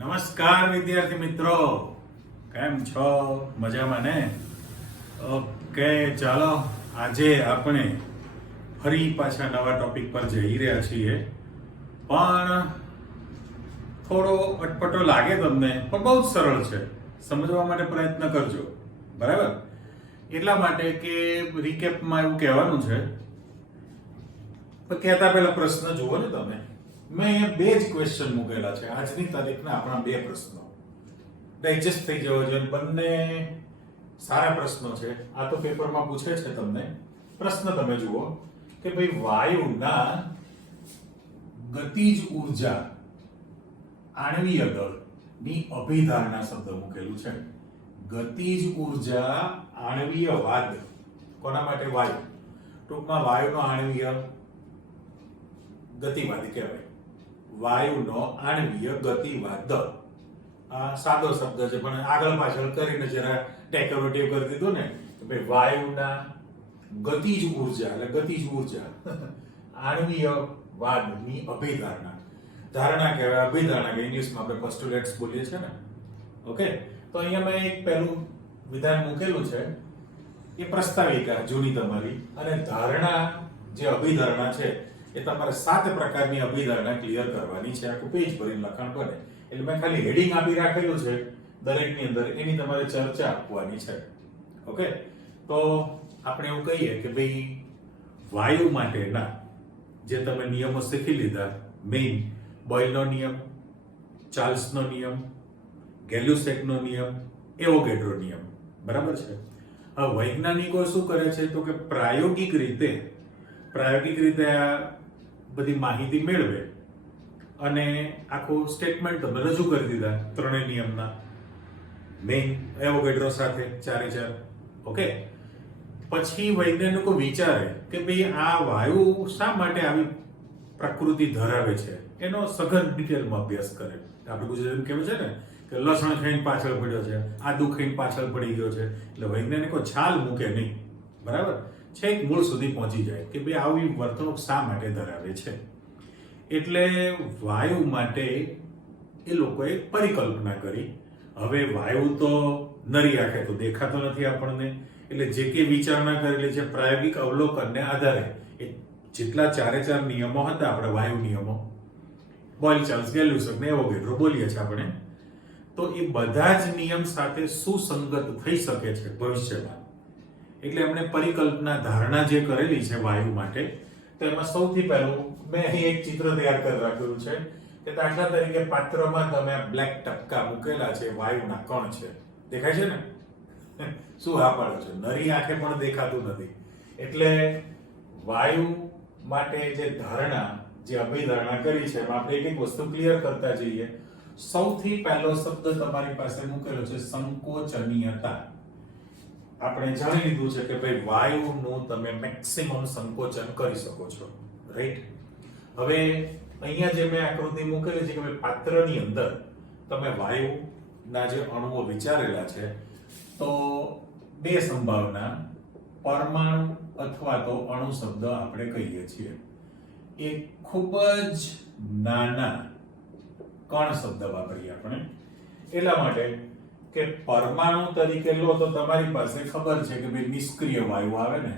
નમસ્કાર વિદ્યાર્થી મિત્રો, કેમ છો? મજામાં ને? ઓકે, ચાલો આજે આપણે ફરી પાછા નવા ટોપિક પર જઈ રહ્યા છીએ. પણ થોડો અટપટો લાગે તમને, પણ બહુ જ સરળ છે. સમજવા માટે પ્રયત્ન કરજો, બરાબર? એટલા માટે કે રિકેપમાં એવું કહેવાનું છે, પણ કહેતા પહેલા પ્રશ્ન જુઓ ને તમે. મેં અહીંયા બે જ ક્વેશ્ચન મૂકેલા છે આજની તારીખના, આપણા બે પ્રશ્નો ડાયજેસ્ટ થઈ જવા જોઈએ. બંને સારા પ્રશ્નો છે. આ તો પેપરમાં પૂછે છે તમને. પ્રશ્ન તમે જુઓ કે ભાઈ વાયુના ગતિજ ઉર્જા આણ્વીય દળની અભિધારણા શબ્દ મૂકેલું છે. ગતિજ ઉર્જા આણ્વીયવાદ કોના માટે? વાયુ. ટૂંકમાં વાયુનો આણ્વીય ગતિવાદ કહેવાય. વાયુનો આણ્વીય ગતિવાદ. આ સાદો શબ્દ છે, પણ આગળ પાછળ કરીને જરા ડેકોરેટિવ કરી દીધું ને કે ભાઈ વાયુના ગતિજ ઉર્જા એટલે ગતિજ ઉર્જા આણ્વીયવાદની અભિધારણા. ધારણા કહેવાય, અભિધારણા કે ઇંગ્લિશમાં આપણે પોસ્ટુલેટ્સ બોલીએ છીએ ને. ઓકે, તો અહીંયા મેં એક પહેલું વિધાન મૂકેલું છે, એ પ્રસ્તાવિકા જૂની તમારી, અને ધારણા જે અભિધારણા છે એ તમારે 7 પ્રકારની અભિધારણા ક્લિયર કરવાની છે. આખું પેજ ભરીને લખાણ બને. એટલે મેં ખાલી હેડિંગ આપી રાખેલું છે દરેકની અંદર, એની તમારે ચર્ચા આપવાની છે. ઓકે, તો આપણે એવું કહીએ કે ભાઈ વાયુ માટેના જે તમે નિયમો શીખી લીધા, મેઇન બોયલનો નિયમ, ચાર્લ્સનો નિયમ, ગેલ્યુસેકનો નિયમ, એવોગેડ્રો નિયમ, બરાબર છે. હવે વૈજ્ઞાનિકો શું કરે છે તો કે પ્રાયોગિક રીતે આ બધી માહિતી મેળવે અને આખું સ્ટેટમેન્ટ તમે રજૂ કરી દીધા ત્રણેય નિયમના મેઇન એવોગેડ્રો સાથે 4 ઓકે. પછી વૈજ્ઞાનિકો વિચારે કે ભાઈ આ વાયુ શા માટે આવી પ્રકૃતિ ધરાવે છે, એનો સઘન ડિટેલમાં અભ્યાસ કરે. આપણે ગુજરાતીમાં કહેવું છે ને કે લસણ ખાઈને પાછળ પડ્યો છે, આદુ ખાઈને પાછળ પડી ગયો છે. એટલે વૈજ્ઞાનિકો છાલ મૂકે નહીં, બરાબર? છેક મૂળ સુધી પહોંચી જાય કે ભાઈ આવી વર્તણૂક શા માટે ધરાવે છે. એટલે વાયુ માટે એ લોકોએ પરિકલ્પના કરી. હવે વાયુ તો નરી આંખે તો દેખાતો નથી આપણને, એટલે જે કે વિચારણા કરેલી છે પ્રાયોગિક અવલોકનને આધારે એ જેટલા 4 નિયમો હતા આપણે વાયુ નિયમો, બોયલ, ચાર્લ્સ, ગેલ્યુસેક ને એવોગેડ્રો બોલીએ છીએ આપણે, તો એ બધા જ નિયમ સાથે સુસંગત થઈ શકે છે ભવિષ્યમાં. એટલે એમણે પરિકલ્પના ધારણા જે કરેલી છે વાયુ માટે, તો એમાં સૌથી પહેલું મેં અહીં એક ચિત્ર તૈયાર કરી રાખ્યું છે કે દાખલા તરીકે પાત્રમાં તમે બ્લેક ટપકા મૂકેલા છે, વાયુના કણ છે, દેખાય છે ને? શું હા પાડો છો? નરી આંખે પણ દેખાતું નથી. એટલે વાયુ માટે જે ધારણા, જે અભિધારણા કરી છે એમાં આપણે એક વસ્તુ ક્લિયર કરતા જઈએ. સૌથી પહેલો શબ્દ તમારી પાસે મૂકેલો છે સંકોચનીયતા. આપણે જાણી લીધું છે કે ભાઈ વાયુનું તમે મેક્સિમમ સંકોચન કરી શકો છો, રાઈટ? હવે અહીંયા જે મેં આકૃતિ મૂકેલી છે કે ભાઈ પાત્રની અંદર તમે વાયુના જે અણુઓ વિચારેલા છે, તો બે સંભાવના, પરમાણુ અથવા તો અણુ શબ્દ આપણે કહીએ છીએ. એ ખૂબ જ નાના કણ શબ્દ વાપરીએ આપણે એટલા માટે કે પરમાણુ તરીકે લો તો તમારી પાસે ખબર છે કે ભાઈ નિષ્ક્રિય વાયુ આવે ને,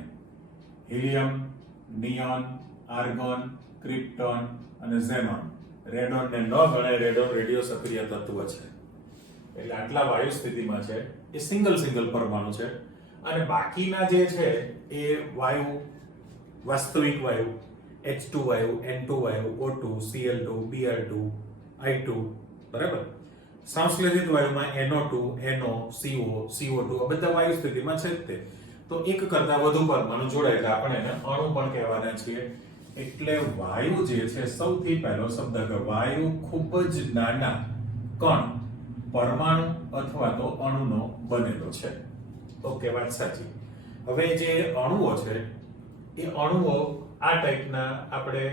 હિલિયમ, નિયોન, આર્ગોન, ક્રિપ્ટોન અને ઝેનોન. રેડોન ને ન ગણાય, રેડોન રેડિયો સક્રિય તત્વ છે. એટલે આટલા વાયુ સ્થિતિમાં છે, એ સિંગલ પરમાણુ છે. અને બાકીના જે છે એ વાયુ, વાસ્તવિક વાયુ, H2 વાયુ, N2 વાયુ, O2, Cl2, Br2, I2, બરાબર? સંશ્લેષિત વાયુમાં NO2, NO, CO, CO2 આ બધા વાયુ સ્થિતિમાં છે જ તે. તો એક કરતા વધુ પરમાણુ જોડાય એટલે આપણે એને અણુ પણ કહેવાના છીએ. એટલે વાયુ જે છે, સૌથી પહેલો શબ્દ કે વાયુ ખૂબ જ નાના કણ, પરમાણુ અથવા તો અણુનો બનેલો છે. ઓકે, વાત સાચી. હવે જે અણુઓ છે એ અણુઓ આ ટાઈપના આપણે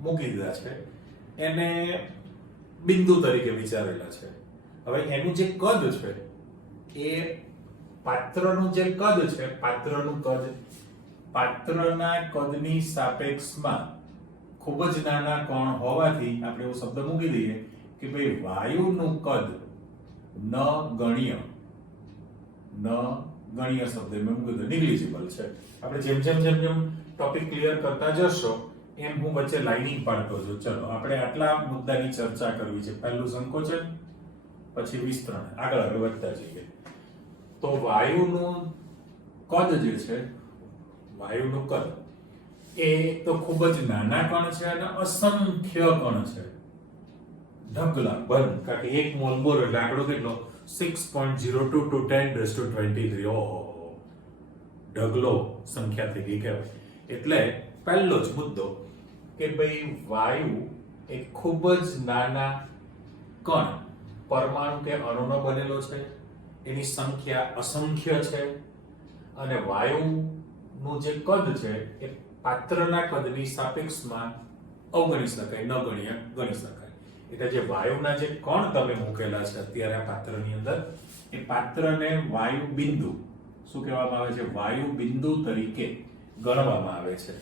મૂકી દીધા છે, એને બિંદુ તરીકે વિચારેલા છે. હવે એનું જે કદ છે એ પાત્રનું જે કદ છે, પાત્રના કદની સાપેક્ષમાં ખૂબ જ નાના કણ હોવાથી આપણે એવો શબ્દ મૂકી દઈએ કે ભાઈ વાયુનું કદ ન ગણ્ય શબ્દ મેં કીધું નિગ્લિજિબલ છે. આપણે જેમ જેમ ટોપિક ક્લિયર કરતા જશો એમ હું વચ્ચે લાઇનિંગ પાડતો છું. ચલો આપણે આટલા મુદ્દાની ચર્ચા કરવી છે. પહેલું સંકોચન, પછી વિસ્તરણ, આગળ વધતા જઈએ. તો વાયુનું કદ જે છે, વાયુનું કદ એ તો ખૂબ જ નાના કણ છે અને અસંખ્ય કણ છે. ઢગલા બંધ, કારણ કે 1 મોલ બોર એટલે આંકડો કેટલો 6.02 to 10⁻23. ઓહો, ઢગલો સંખ્યા થઈ ગઈ કહેવાય. એટલે પહેલો જ મુદ્દો કે ભાઈ વાયુ એ ખૂબ જ નાના કણ, પરમાણુ કે અણુનો બનેલો છે. એની સંખ્યા અસંખ્ય છે અને વાયુનું જે કદ છે એ પાત્રના કદની સાપેક્ષમાં અવગણી શકાય, ન ગણી શકાય. એટલે જે વાયુના જે કણ તમે મૂકેલા છે અત્યારે આ પાત્રની અંદર, એ પાત્રને વાયુ બિંદુ શું કહેવામાં આવે છે? વાયુ બિંદુ તરીકે ગણવામાં આવે છે.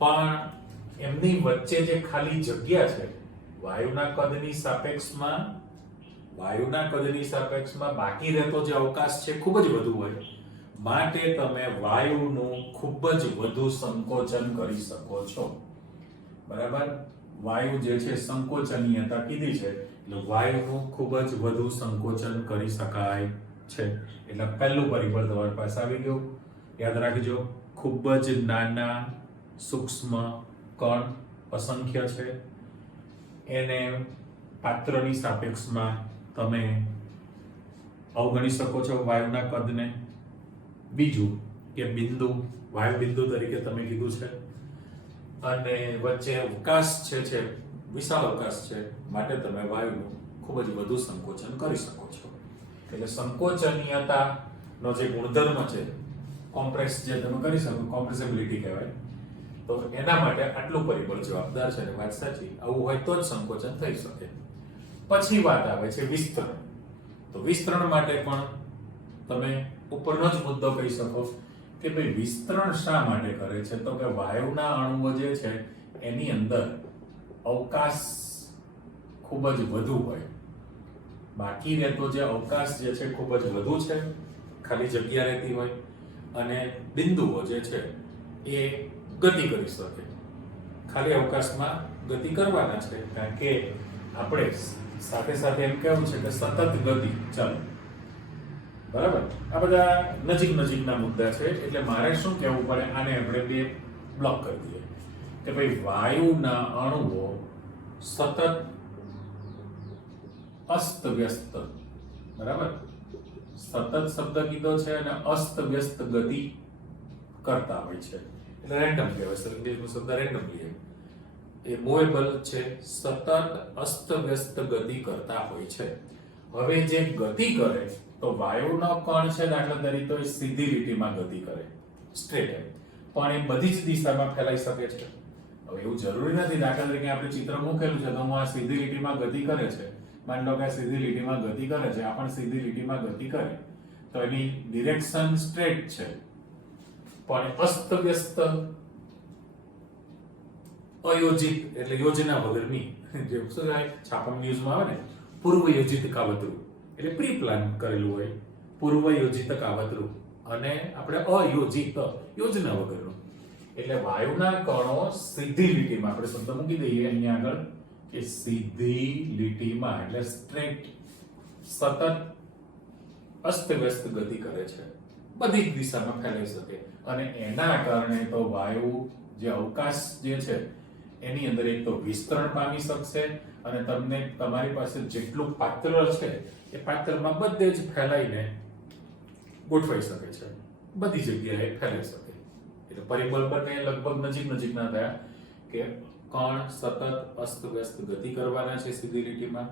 પણ એમની વચ્ચે જે ખાલી જગ્યા છે વાયુના કદની સાપેક્ષમાં બાકી રહેતો જે અવકાશ છે ખૂબ જ વધુ હોય. માટે તમે વાયુનું ખૂબ જ વધુ સંકોચન કરી શકો છો. બરાબર? વાયુ જે છે સંકોચનીયતા કીધી છે, એટલે વાયુનું ખૂબ જ વધુ સંકોચન કરી શકાય છે. એટલે પહેલું પરિબળ તમારી પાસે આવી ગયું. યાદ રાખજો, ખૂબ જ નાના સૂક્ષ્મ કણ અસંખ્ય છે, એને પાત્રની સાપેક્ષમાં તમે અવગણી શકો છો વાયુના કદને. બીજું કે બિંદુ, વાયુ બિંદુ તરીકે તમે કીધું છે, અને વચ્ચે અવકાશ છે વિશાળ અવકાશ છે, માટે તમે વાયુનું ખૂબ જ વધુ સંકોચન કરી શકો છો. એટલે સંકોચનીયતાનો જે ગુણધર્મ છે, કોમ્પ્રેસ જે તમે કરી શકો, કોમ્પ્રેસિબિલિટી કહેવાય. તો એના માટે આટલું પરિબળ જવાબદાર છે. અને વાત સાચી, આવું હોય તો જ સંકોચન થઈ શકે. પછી વાત આવે છે વિસ્તરણ. તો વિસ્તરણ માટે પણ તમે ઉપરનો જ મુદ્દો કહી શકો કે ભાઈ વિસ્તરણ શા માટે કરે છે? તો કે વાયુના અણુઓ જે છે એની અંદર અવકાશ ખૂબ જ વધુ હોય. બાકી રહેતો જે અવકાશ જે છે ખૂબ જ વધુ છે, ખાલી જગ્યા રહેતી હોય, અને બિંદુઓ જે છે એ ગતિ કરી શકે. ખાલી અવકાશમાં ગતિ કરવાના છે, કારણ કે આપણે સાથે સાથે એમ કહેવું છે કે સતત ગતિ. ચાલો, બરાબર, આ બધા નજીકના મુદ્દા છે. એટલે મારે શું કહેવું પડે, આને આપણે બે બ્લોક કરી દઈએ કે ભાઈ વાયુના અણુઓ સતત અસ્તવ્યસ્ત, બરાબર, સતત શબ્દ કીધો છે અને અસ્તવ્યસ્ત ગતિ કરતા હોય છે. એટલે રેન્ડમ કહેવાય, ઇંગ્લિશમાં શબ્દ રેન્ડમ લઈએ. એ મૂવેબલ છે, સતત અસ્તવ્યસ્ત ગતિ કરતા હોય છે. હવે જે ગતિ કરે, તો વાયુનો કણ છે દાખલા તરીકે એ સીધી લીટીમાં ગતિ કરે, સ્ટ્રેટ, પણ એ બધી જ દિશામાં ફેલાઈ શકે છે. હવે એવું જરૂરી નથી, દાખલા તરીકે આપણે ચિત્ર મૂકેલું છે તો હું આ સીધી લીટીમાં ગતિ કરે છે, માની લો કે આ સીધી લીટીમાં ગતિ કરે છે, આ પણ સીધી લીટીમાં ગતિ કરે, તો એની ડિરેક્શન સ્ટ્રેટ છે, પણ અસ્તવ્યસ્ત, અયોજિત એટલે યોજના વગરની, જે શું થાય છાપામાં ન્યૂઝમાં આવે ને, પૂર્વ યોજિત કાવતરું, એટલે પ્રી પ્લાન કરેલું હોય, પૂર્વ યોજિત કાવતરું, અને આપણે અયોજિત, યોજના વગરનું. એટલે વાયુના કણો સીધી લીટીમાં, આપણે શબ્દ મૂકી દઈએ અહીંયા આગળ કે સીધી લીટીમાં, એટલે સ્ટ્રેટ, સતત અસ્તવ્યસ્ત ગતિ કરે છે, બધી જ દિશામાં ફેલાઈ શકે. અને એના કારણે તો વાયુ જે અવકાશ જે છે એની અંદર એક તો વિસ્તરણ પામી શકશે, અને તમને તમારી પાસે જેટલું પાત્ર છે એ પાત્રમાં બધે જ ફેલાઈને ગોઠવાઈ શકે છે, બધી જગ્યાએ ફેલાઈ શકે. એટલે પરિબળ બંને લગભગ નજીકના થયા કે કણ સતત અસ્તવ્યસ્ત ગતિ કરવાના છે સીધી લીટીમાં,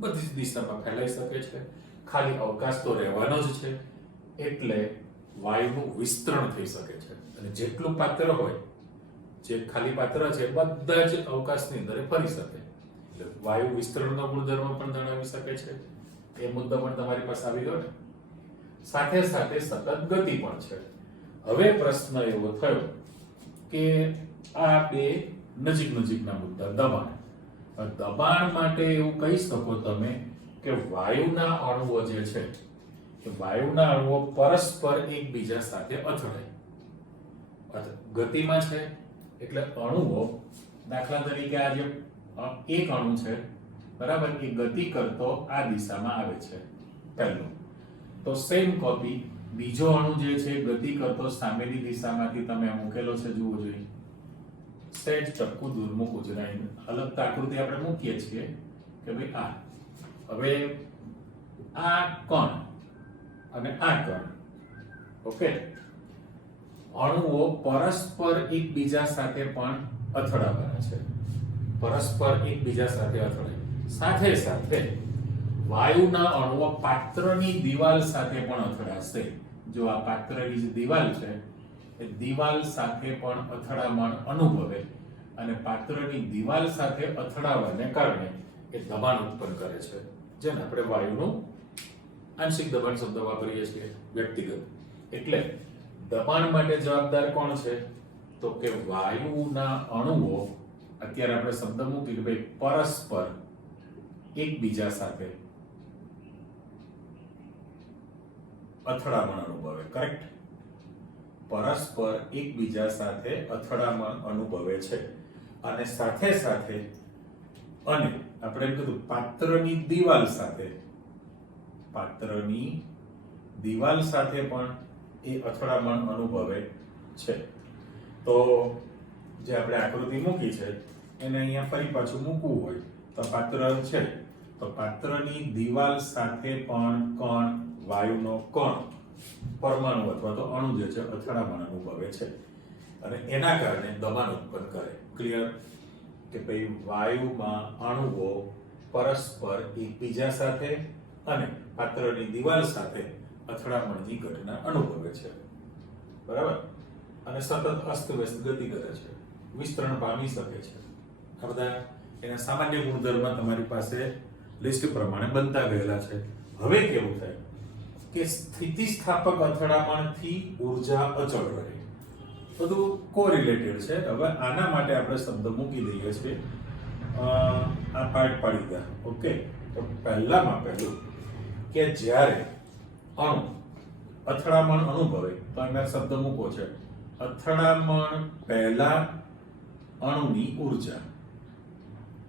બધી જ દિશામાં ફેલાઈ શકે છે, ખાલી અવકાશ તો રહેવાનો જ છે. એટલે વાયુનું વિસ્તરણ થઈ શકે છે, અને જેટલું પાત્ર હોય, જે ખાલી પાત્ર છે, બધા જ અવકાશની અંદર ફરી શકે. એટલે વાયુ વિસ્તરણનો ગુણધર્મ પણ જણાવી શકે છે. એ મુદ્દો પણ તમારી પાસે આવી ગયો ને. સાથે સાથે સતત ગતિ પણ છે. હવે પ્રશ્ન એવો થયો કે આ બે નજીકના મુદ્દા, દબાણ. દબાણ માટે એવું કહી શકો તમે કે વાયુના અણુઓ જે છે કે વાયુના અણુઓ પરસ્પર એકબીજા સાથે અથડાય. ગતિમાં છે એટલે અણુઓ, દાખલા તરીકે આ જે એક અણુ છે બરાબર, એ ગતિ કરતો આ દિશામાં આવે છે પહેલું, તો સેમ કોપી બીજો અણુ જે છે ગતિ કરતો સામેની દિશામાંથી તમે મૂકેલો છે, જુઓ જોઈએ સેજ ચક્કુ દૂર મૂકું જરાય અલગ આકૃતિ આપણે મૂકીએ છીએ કે ભાઈ આ હવે આ કણ અને આ કણ, ઓકે, અણુઓ પરસ્પર એકબીજા સાથે પણ અથડાવાના છે, પરસ્પર એકબીજા સાથે અથડાય. સાથે સાથે વાયુના અણુઓ પાત્રની દિવાલ સાથે પણ અથડાશે. જો આ પાત્રની જે દિવાલ છે એ દિવાલ સાથે પણ અથડામણ અનુભવે અને પાત્રની દિવાલ સાથે અથડાવાને કારણે એ દબાણ ઉત્પન્ન કરે છે, જેને આપણે વાયુનું આંશિક દબાણ શબ્દ વાપરીએ છીએ વ્યક્તિગત. એટલે દબાણ માટે જવાબદાર કોણ છે? તો કે વાયુના અણુઓ, અત્યારે આપણે શબ્દ મૂકી કે ભાઈ પરસ્પર એકબીજા સાથે અથડામણ અનુભવે. કરેક્ટ? પરસ્પર એકબીજા સાથે અથડામણ અનુભવે છે અને સાથે સાથે અને આપણે એમ કીધું પાત્રની દિવાલ સાથે, પાત્રની દિવાલ સાથે પણ એ અથડામણ અનુભવે છે. તો જે આપણે આકૃતિ મૂકી છે એને અહીંયા ફરી પાછું મૂકવું હોય તો પાત્ર છે, તો પાત્રની દિવાલ સાથે પણ કણ, વાયુનો કણ, પરમાણુ અથવા તો અણુ જે છે અથડામણ અનુભવે છે અને એના કારણે દબાણ ઉત્પન્ન કરે. ક્લિયર? કે ભાઈ વાયુમાં અણુઓ પરસ્પર એકબીજા સાથે અને પાત્રની દિવાલ સાથે અથડામણની ઘટના અનુભવે છે, બરાબર, અને સતત અસ્તવ્યસ્ત ગતિ કરે છે, વિસ્તરણ પામી શકે છે. આ બધા એના સામાન્ય ગુણધર્મ તમારી પાસે લિસ્ટ પ્રમાણે બનતા ગયેલા છે. હવે કેવું થાય કે સ્થિતિસ્થાપક અથડામણથી ઊર્જા અચળ રહે. બધું કોરિલેટેડ છે. હવે આના માટે આપણે શબ્દ મૂકી દઈએ છીએ, આ પાર્ટ પાડી દે. ઓકે, તો પહેલામાં પહેલું કે જ્યારે અણુ અથડામણ અનુભવે તો એમાં શબ્દ મૂકો છે અથડામણ પહેલા અણુની ઊર્જા,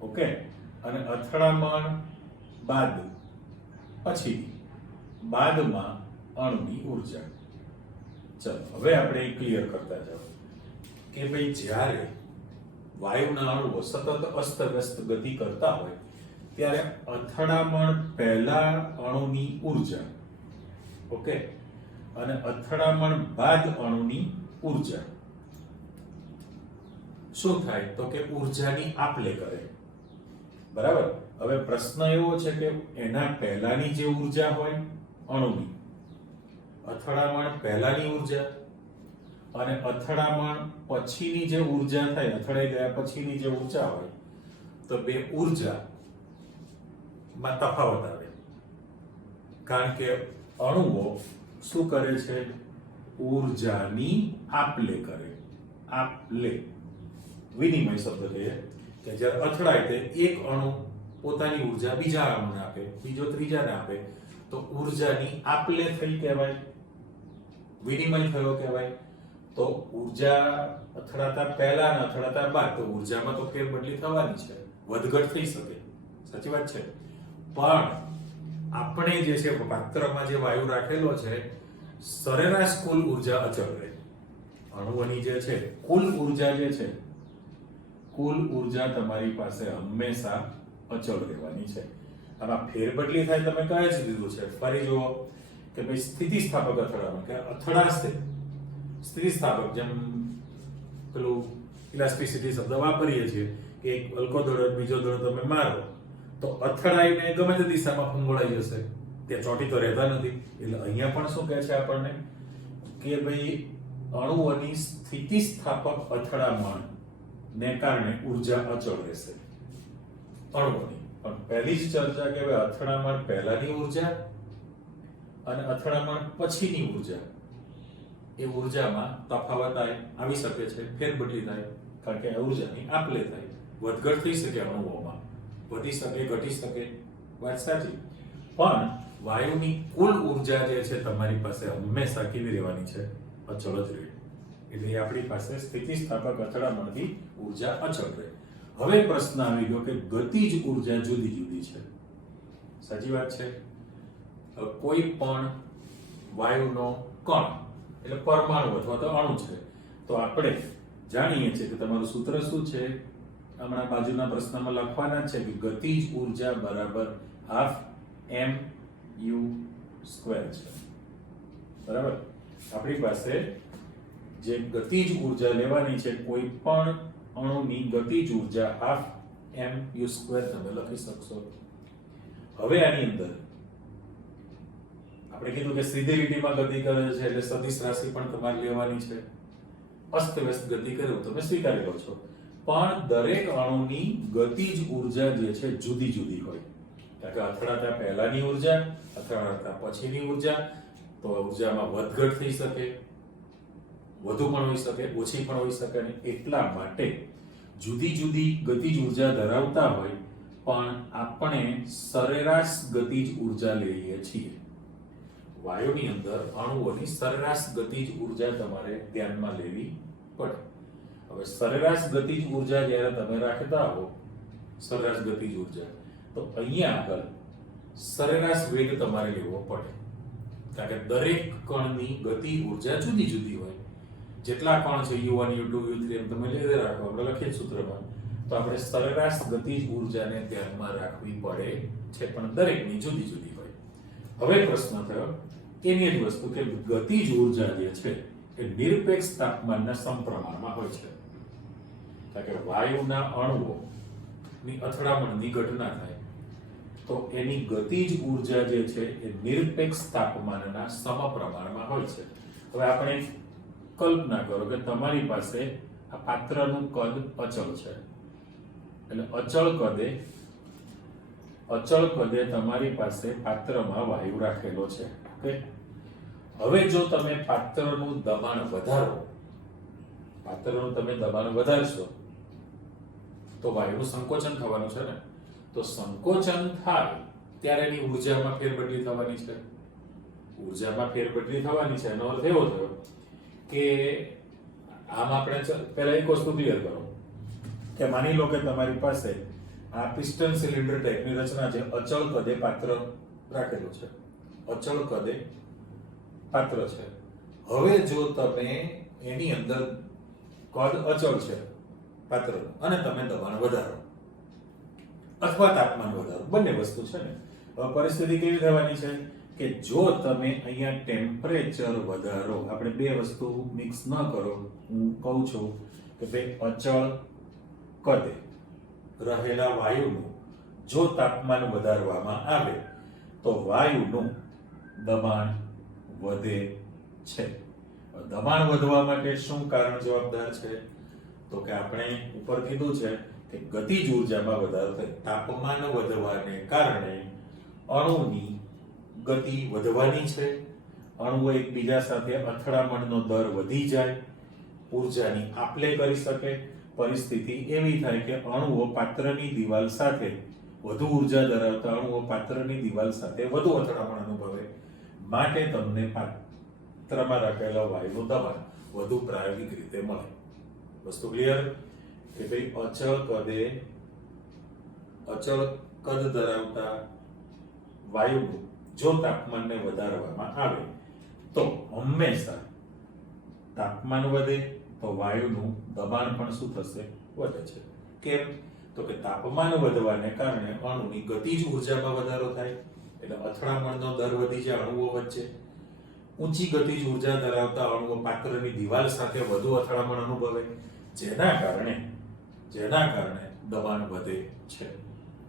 ઓકે, અને અથડામણ બાદ પછી બાદમાં અણુની ઊર્જા. ચલો હવે આપણે ક્લિયર કરતા જાઓ કે ભાઈ જ્યારે વાયુના અણુઓ સતત અસ્તવ્યસ્ત ગતિ કરતા હોય ત્યારે અથડામણ પહેલા અણુની ઊર્જા, ઓકે, અને અથડામણ બાદ અણુની ઊર્જા શું થાય? તો કે ઊર્જાની આપ-લે કરે. બરાબર. હવે પ્રશ્ન એવો છે કે એના પહેલાની જે ઊર્જા હોય અણુની, અથડામણ પહેલાની ઊર્જા અને અથડામણ પછીની જે ઊર્જા થાય, અથડાઈ ગયા પછીની જે ઊર્જા હોય, તો બે ઊર્જા માં તફાવત આવે. કારણ કે અણુઓ શું કરે છે? ઊર્જાની આપ-લે કરે. આપ-લે વિનિમય શબ્દ કહીએ કે જ્યારે અથડાય તે એક અણુ પોતાની ઊર્જા બીજા અણુને આપે, બીજો ત્રીજાને આપે, તો ઊર્જાની આપ-લે થઈ કહેવાય, વિનિમય થયો કહેવાય. તો ઊર્જા અથડાતા પહેલા અને અથડાતા બાદ તો ઊર્જામાં તો ફેરબદલી થવાની છે, વધઘટ થઈ શકે, સાચી વાત છે. પણ આપણે જે છે પાત્રમાં જે વાયુ રાખેલો છે, સરેરાશ કુલ ઊર્જા અચળ રહે. અણુઓની જે છે કુલ ઊર્જા જે છે, કુલ ઊર્જા તમારી પાસે હંમેશા અચળ રહેવાની છે. આમાં ફેરબદલી થાય તમે કહે જ દીધું છે. ફરી જુઓ કે ભાઈ સ્થિતિસ્થાપક અથડામણ, કે અથડાશે સ્થિતિસ્થાપક, જેમ પેલું ઇલાસ્ટિસિટી શબ્દ વાપરીએ છીએ કે એક હલકો દડો બીજો દડો તમે મારો તો અથડાઈને ગમે તે દિશામાં ફંગોળાઈ જશે, ત્યાં ચોંટી તો રહેતા નથી. એટલે અહીંયા પણ શું કહે છે આપણને કે ભાઈ અણુઓની સ્થિતિસ્થાપક અથડામણ ને કારણે ઊર્જા અચળ રહેશે અણુઓની. પણ પહેલી જ ચર્ચા કે ભાઈ અથડામણ પહેલાની ઊર્જા અને અથડામણ પછીની ઊર્જા, એ ઊર્જામાં તફાવત આવી શકે છે, ફેરબદલી થાય, કારણ કે ઊર્જાની આપ-લે થાય, વધઘટ થઈ શકે અણુઓમાં. વધી શકે, ઘટી શકે, વાત સાચી. પણ વાયુની કુલ ઉર્જા જે છે તમારી પાસે હંમેશા કેવી રહેવાની છે? અચળ જ રહે. એટલે આપણી પાસે સ્થિતિસ્થાપક અથડામણથી ઉર્જા અચળ રહે. હવે પ્રશ્ન આવી ગયો કે ગતિજ ઉર્જા જુદી જુદી છે. સાચી વાત છે. કોઈ પણ વાયુનો કણ એટલે પરમાણુ અથવા તો અણુ છે, તો આપણે જાણીએ છીએ કે તમારું સૂત્ર શું છે? હમણાં બાજુના પ્રશ્નમાં લખવાના છે કે ગતિજ ઉર્જા બરાબર હાફ mu² છે. બરાબર? આપણી પાસે જે ગતિજ ઉર્જા લેવાની છે, કોઈ પણ અણુની ગતિજ ઉર્જા હાફ mu² તમે લખી શકશો. હવે આની અંદર આપણે કીધું કે સીધી લીટીમાં ગતિ કરે છે એટલે સદિશ રાશિ પણ તમારે લેવાની છે. અસ્તવ્યસ્ત ગતિ કરે તમે સ્વીકારી લો છો, પણ દરેક અણુની ગતિજ ઉર્જા જે છે જુદી જુદી હોય. કારણ કે અથડાતા પહેલાની ઉર્જા, અથડાતા પછીની ઉર્જા, તો ઉર્જામાં વધઘટ થઈ શકે, વધુ પણ હોઈ શકે, ઓછી પણ હોઈ શકે. અને એટલા માટે જુદી જુદી ગતિજ ઉર્જા ધરાવતા હોય પણ આપણે સરેરાશ ગતિજ ઉર્જા લઈએ છીએ. વાયુની અંદર અણુઓની સરેરાશ ગતિજ ઉર્જા તમારે ધ્યાનમાં લેવી પડે. હવે સરેરાશ ગતિજ ઉર્જા જ્યારે તમે રાખતા હો, સરેરાશ ગતિજ ઉર્જા, તો અહીંયા આગળ સરેરાશ વેગ તમારે લેવો પડે. કારણ કે દરેક કણની ગતિ ઉર્જા જુદી જુદી હોય. જેટલા કણ છે U1 U2 U3 એમ તમે લઈ રાખો, આપણે લખીએ સૂત્રમાં, તો આપણે સરેરાશ ગતિજ ઉર્જાને ધ્યાનમાં રાખવી પડે છે, પણ દરેકની જુદી જુદી હોય. હવે પ્રશ્ન થયો એની જ વસ્તુ કે ગતિજ ઉર્જા જે છે એ નિરપેક્ષ તાપમાનના સમપ્રમાણમાં હોય છે. કારણ કે વાયુના અણુઓની અથડામણની ઘટના થાય તો એની ગતિજ ઉર્જા જે છે એ નિરપેક્ષ તાપમાનના સમપ્રમાણમાં હોય છે. હવે આપણે કલ્પના કરો કે તમારી પાસે આ પાત્રનું કદ અચળ છે. એટલે અચળ કદે તમારી પાસે પાત્રમાં વાયુ રાખેલો છે. ઓકે, હવે જો તમે પાત્રનું દબાણ વધારશો તો વાયુનું સંકોચન થવાનું છે ને. તો સંકોચન થાય ત્યારે એની ઉર્જામાં ફેરબદલી થવાની છે. એનો અર્થ એવો થયો કે આમ આપણે પહેલા એક વસ્તુ ક્લિયર કરો કે માની લો કે તમારી પાસે આ પિસ્ટન સિલિન્ડર ટાઈપની રચના છે, અચળ કદે પાત્ર રાખેલું છે. હવે જો તમે એની અંદર કદ અચળ છે પાત્રનું અને તમે દબાણ વધારો અથવા તાપમાન વધારો, બંને વસ્તુ છે ને. હવે પરિસ્થિતિ કેવી થવાની છે કે જો તમે અહીંયા ટેમ્પરેચર વધારો, આપણે બે વસ્તુ મિક્સ ન કરો. હું કહું છું કે ભાઈ અચળ કદે રહેલા વાયુનું જો તાપમાન વધારવામાં આવે તો વાયુનું દબાણ વધે છે. દબાણ વધવા માટે શું કારણ જવાબદાર છે? તો કે આપણે ઉપર કીધું છે કે ગતિજ ઉર્જામાં વધારો થાય. તાપમાન વધવાને કારણે અણુની ગતિ વધવાની છે. અણુઓ એકબીજા સાથે અથડામણનો દર વધી જાય, ઉર્જાની આપ-લે કરી શકે. પરિસ્થિતિ એવી થાય કે અણુઓ પાત્રની દિવાલ સાથે, વધુ ઉર્જા ધરાવતા અણુઓ પાત્રની દિવાલ સાથે વધુ અથડામણ અનુભવે, માટે તમને પાત્રમાં રાખેલા વાયુનું દબાણ વધુ પ્રાયોગિક રીતે મળે. વસ્તુ ક્લિયર? કે ભાઈ અચળ કદ ધરાવતા વાયુનું જો તાપમાનને વધારવામાં આવે તો હંમેશા તાપમાન વધે તો વાયુનું દબાણ પણ શું થશે? વધે છે. કેમ? તો કે તાપમાન વધવાને કારણે અણુની ગતિજ ઉર્જામાં વધારો થાય એટલે અથડામણનો દર વધી જાય અણુઓ વચ્ચે. ઊંચી ગતિજ ઉર્જા ધરાવતા અણુઓ પાત્રની દિવાલ સાથે વધુ અથડામણ અનુભવે, જેના કારણે દબાણ વધે છે.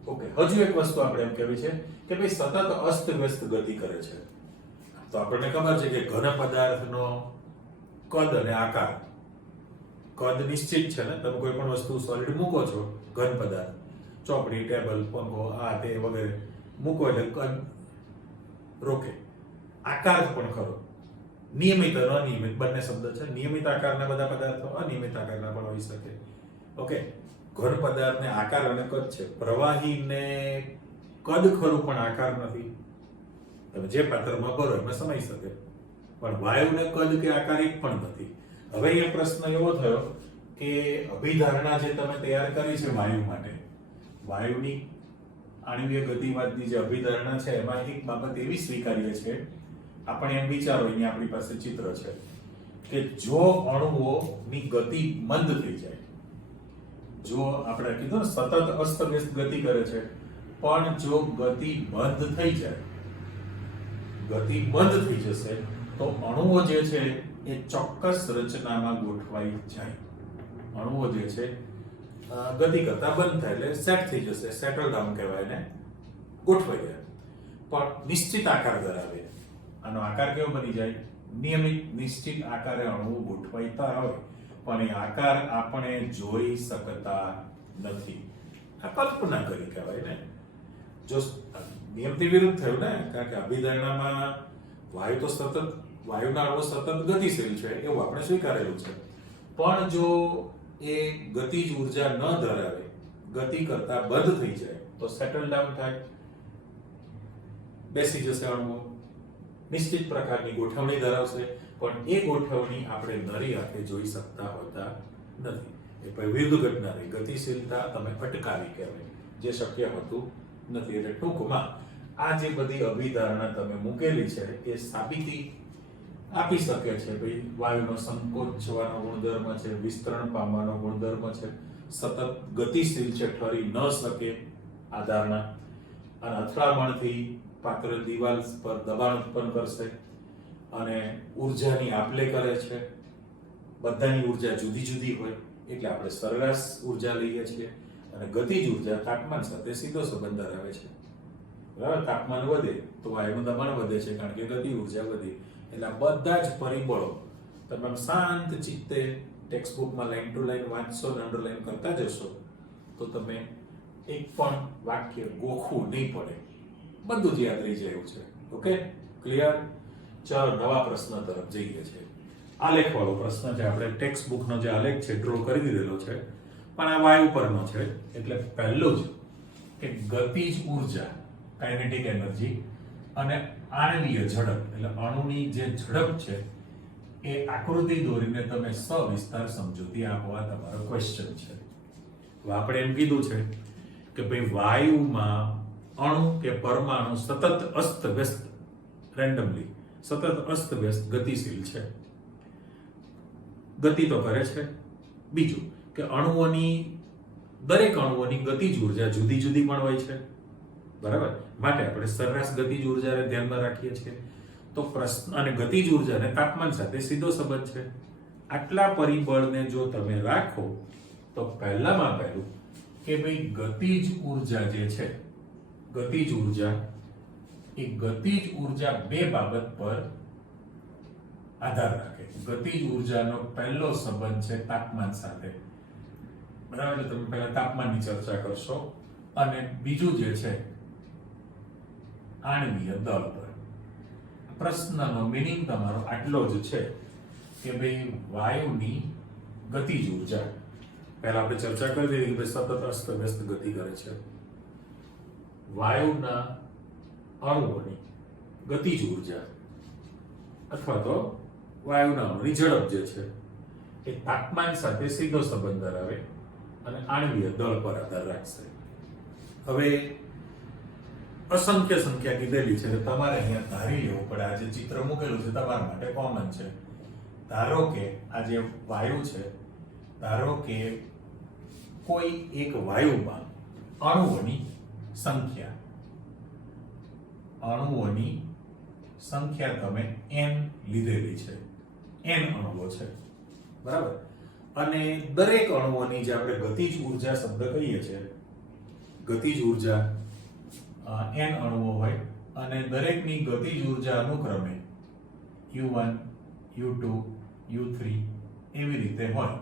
ઓકે, હજુ એક વસ્તુ આપણે એમ કહેવી છે કે ભાઈ સતત અસ્તવ્યસ્ત ગતિ કરે છે. તો આપણને ખબર છે કે ઘન પદાર્થનો કદ અને આકાર, કદ નિશ્ચિત છે ને. તમે કોઈ પણ વસ્તુ સોલિડ મૂકો છો, ઘન પદાર્થ, ચોપડી, ટેબલ, પંખો, આ તે વગેરે મૂકો એટલે કદ રોકે. આકાર પણ ખરો. નિયમિત અને અનિયમિત બંને શબ્દ છે. નિયમિત આકારના બધા પદાર્થો, અનિયમિત આકારના પણ હોઈ શકે. ઓકે, ઘન પદાર્થને આકાર અને કદ છે. પ્રવાહીને કદ ખરું પણ આકાર નથી. તમે જે પાત્રમાં ભરો એમાં સમાઈ શકે, પણ વાયુને કદ કે આકાર એક પણ નથી. હવે અહીંયા પ્રશ્ન એવો થયો કે અભિધારણા જે તમે તૈયાર કરી છે વાયુ માટે, વાયુની આણ્વીય ગતિવાદની જે અભિધારણા છે એમાં એક બાબત એવી સ્વીકાર્ય છે, આપણે એમ વિચારો, અહીંયા આપણી પાસે ચિત્ર છે કે જો અણુઓની ગતિ મંદ થઈ જાય, જો આપણે કીધું ને સતત અસ્તવ્યસ્ત ગતિ કરે છે, પણ જો ગતિ બંધ થઈ જાય, ગતિ બંધ થઈ જશે તો અણુઓ જે છે એ ચોક્કસ રચનામાં ગોઠવાઈ જાય. અણુઓ જે છે ગતિ કરતા બંધ થાય એટલે સેટ થઈ જશે, સેટલ ડાઉન કહેવાય ને, ગોઠવાઈ જાય, પણ નિશ્ચિત આકાર ધરાવે. આનો આકાર કેવો બની જાય? નિયમિત નિશ્ચિત આકારે અણુઓ ગોઠવાઈતા હોય, પણ એ આકાર આપણે જોઈ શકતા નથી. આ કલ્પના કરી કહેવાય ને. જો નિયમથી વિરુદ્ધ થયું ને, કારણ કે અભિધારણામાં વાયુ તો સતત, વાયુના અણુઓ સતત ગતિશીલ છે એવું આપણે સ્વીકારેલું છે, પણ જો એ ગતિજ ઉર્જા ન ધરાવે, ગતિ કરતા બંધ થઈ જાય તો સેટલ ડાઉન થાય, બેસી જશે અણુઓ, નિશ્ચિત પ્રકારની ગોઠવણી ધરાવશે, પણ એ ગોઠવણી આપણે નરી આંખે જોઈ શકતા હોતા નથી. એ વિરુદ્ધ ઘટના રહી, ગતિશીલતા તમે અટકાવી કહેવાય, જે શક્ય હોતું નથી. એટલે ટૂંકમાં આ જે બધી અભિધારણા તમે મૂકેલી છે એ સાબિતી આપી શકે છે ભાઈ વાયુનો સંકોચવાનો ગુણધર્મ છે, વિસ્તરણ પામવાનો ગુણધર્મ છે, સતત ગતિશીલ છે, ઠરી ન શકે આ ધારણા, અને અથડામણથી પાત્ર દિવાલ પર દબાણ ઉત્પન્ન કરશે અને ઉર્જાની આપલે કરે છે. બધાની ઉર્જા જુદી જુદી હોય એટલે આપણે સરેરાશ ઉર્જા લઈએ છીએ, અને ગતિજ ઉર્જા તાપમાન સાથે સીધો સંબંધ ધરાવે છે. બરાબર, તાપમાન વધે તો વાયુનું દબાણ વધે છે, કારણ કે ગતિ ઉર્જા વધે. એટલે બધા જ પરિબળો તમે શાંત ચિત્તે ટેક્સ્ટ બુકમાં લાઈન ટુ લાઈન વાંચશો અને અંડરલાઈન કરતા જશો તો તમે એક પણ વાક્ય ગોખવું નહીં પડે, બધું જ યાદ રહી જાય એવું છે. Okay, clear? ચાલો નવા પ્રશ્ન તરફ જઈએ છીએ. આલેખ વાળો પ્રશ્ન છે. આપણે ટેક્સ્ટ બુકનો જે આલેખ છે ડ્રો કરી દીધેલો છે, પણ આ વાયુ પરનો છે. એટલે પહેલું જ કે ગતિજ ઉર્જા, કાઇનેટિક એનર્જી, અને આણ્વીય ઝડપ એટલે અણુની જે ઝડપ છે એ આકૃતિ દોરીને તમે સવિસ્તાર સમજૂતી આપવા તમારો ક્વેશ્ચન છે. હવે આપણે એમ કીધું છે કે ભાઈ વાયુમાં અણુ કે પરમાણુ સતત અસ્તવ્યસ્ત, રેન્ડમલી સતત અસ્તવ્યસ્ત ગતિશીલ છે, ગતિ તો કરે છે. બીજું કે અણુઓની, દરેક અણુઓની ગતિજ ઉર્જા જુદી જુદી પણ હોય છે. બરાબર, માટે આપણે સરેરાશ ગતિજ ઉર્જાને ધ્યાનમાં રાખીએ છીએ. તો પ્રશ્ન, અને ગતિજ ઉર્જાને તાપમાન સાથે સીધો સંબંધ છે. આટલા પરિબળને જો તમે રાખો તો પહેલામાં પહેલું કે ભાઈ ગતિજ ઉર્જા જે છે, ગતિજ ઉર્જા, એ ગતિજ ઉર્જા બે બાબત પર આધાર રાખે. ગતિજ ઉર્જાનો પહેલો સંબંધ છે તાપમાન સાથે. બરાબર, તમે પહેલા તાપમાનની ચર્ચા કરશો, અને બીજું જે છે આણ્વીય દળ પર. પ્રશ્નનો મીનિંગ તમારો આટલો જ છે કે ભાઈ વાયુની ગતિજ ઉર્જા, પહેલા આપણે ચર્ચા કરી દીધી કે સતત અસ્તવ્યસ્ત ગતિ કરે છે. વાયુના અણુઓની ગતિજ ઉર્જા અથવા તો વાયુના અણુની ઝડપ જે છે એ તાપમાન સાથે સીધો સંબંધ ધરાવે અને આણ્વીય દળ પર આધાર રાખશે. હવે અસંખ્ય સંખ્યા કીધેલી છે, તમારે અહીંયા ધારી લેવું પડે. આ જે ચિત્ર મૂકેલું છે તમારા માટે કોમન છે. ધારો કે આ જે વાયુ છે, ધારો કે કોઈ એક વાયુમાં અણુઓની સંખ્યા તમે n લીધેલી છે, n અણુઓ છે. બરાબર, અને દરેક અણુઓની જે આપણે ગતિજ ઉર્જા શબ્દ કહીએ છીએ, ગતિજ ઉર્જા n અણુઓ હોય, અને દરેકની ગતિજ ઉર્જા અનુક્રમે u1, u2, u3 એવી રીતે હોય.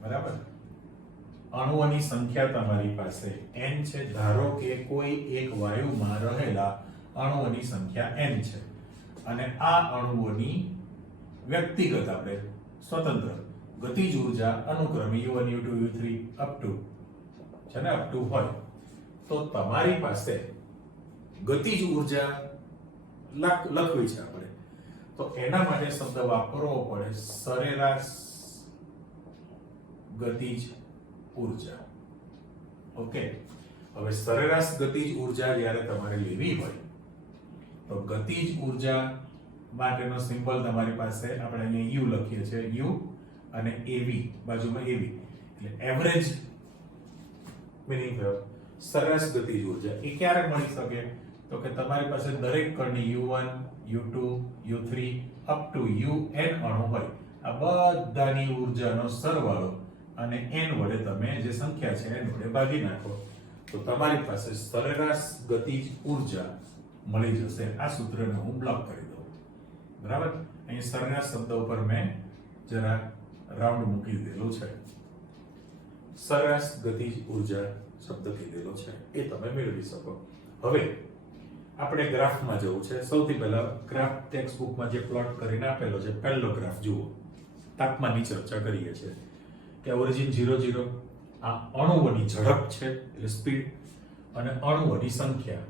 બરાબર, અણુઓની સંખ્યા તમારી પાસે n છે. ધારો કે કોઈ એક વાયુમાં રહેલા અણુઓની સંખ્યા n છે, અને આ અણુઓની વ્યક્તિગત, આપણે સ્વતંત્ર ગતિજ ઉર્જા અનુક્રમે u1 u2 u3 up to છે ને અપ ટુ હોય તો તમારી પાસે ગતિજ ઉર્જા લખવી છે આપણે તો એના માટે શબ્દ વાપરવો પડે સરેરાશ ગતિજ ઉર્જા. ઓકે, હવે સરેરાશ ગતિજ ઉર્જા જ્યારે તમારે લેવી હોય તો ગતિજ ઉર્જા માટેનો સિમ્બોલ તમારી પાસે આપણે અહીંયા u લખીએ છીએ u અને av બાજુમાં av એટલે એવરેજ મીનિંગ થયો સરેરાશ ગતિજ ઉર્જા. એ ક્યારે મળી શકે તો કે તમારી પાસે દરેક કણની u1 u2 u3 up to un અણુ હોય આ બધાની ઉર્જાનો સરવાળો અને n વડે તમે જે સંખ્યા છે n વડે ભાગી નાખો તો તમારી પાસે સરેરાશ ગતિજ ઉર્જા મળી જશે. આ સૂત્રને હું બ્લોક કરી દઉં. બરાબર, અહીં સરેરાશ શબ્દ ઉપર મેં જરા રાઉન્ડ મૂકી દીધેલો છે. સરેરાશ ગતિજ ઉર્જા શબ્દ કીધેલો છે એ તમે મેળવી શકો. હવે આપણે ગ્રાફમાં જવું છે. સૌથી પહેલા ગ્રાફ ટેક્સ્ટ બુકમાં જે પ્લોટ કરીને આપેલો છે પહેલો ગ્રાફ જુઓ. તાપમાનની ચર્ચા કરીએ છીએ કે ઓરિજિન 0 0 આ અણુઓની ઝડપ છે એટલે સ્પીડ અને અણુઓની સંખ્યા.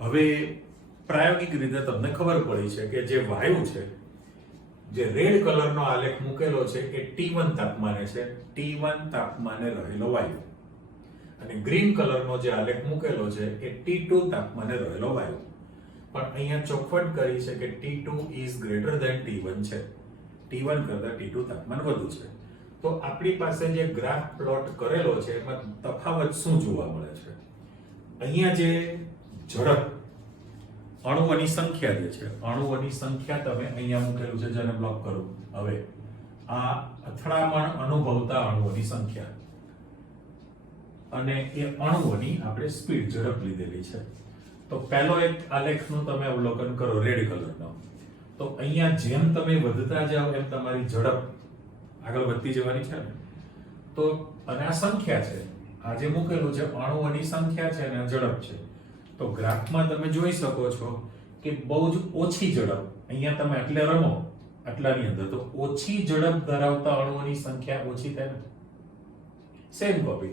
હવે પ્રાયોગિક રીતે તમને ખબર પડી છે કે જે વાયુ છે જે રેડ કલરનો આલેખ મૂકેલો છે એ T1 તાપમાને છે, T1 તાપમાને રહેલો વાયુ, અને ગ્રીન કલરનો જે આલેખ મૂકેલો છે એ T2 તાપમાને રહેલો વાયુ. પણ અહીંયા ચોખવટ કરી છે કે T2 is greater than T1 છે, T1 કરતા T2 તાપમાન વધુ છે. તો આપણી પાસે જે ગ્રાફ પ્લોટ કરેલો છે એમાં તફાવત શું જોવા મળે છે? અહીંયા જે ઝડપ અણુઓની સંખ્યા જે છે અણુઓની સંખ્યા તમે અહીંયા મૂકેલું છે જેને બ્લોક કરું. હવે આ અથડામણ અનુભવતા અણુઓની સંખ્યા અને એ અણુઓની આપણે સ્પીડ ઝડપ લીધેલી છે. તો પહેલો એક આલેખનું તમે અવલોકન કરો રેડ કલરનો. તો અહીંયા જેમ તમે વધતા જાઓ એમ તમારી ઝડપ આગળ વધતી જવાની છે ને. તો અને આ સંખ્યા છે, આ જે મૂકેલું છે અણુઓની સંખ્યા છે અને ઝડપ છે. તો ગ્રાફમાં તમે જોઈ શકો છો કે બહુ જ ઓછી ઝડપ, અહીંયા તમે એટલે રમો આટલાની અંદર તો ઓછી ઝડપ ધરાવતા અણુઓની સંખ્યા ઓછી થાય ને. સેમ કોપી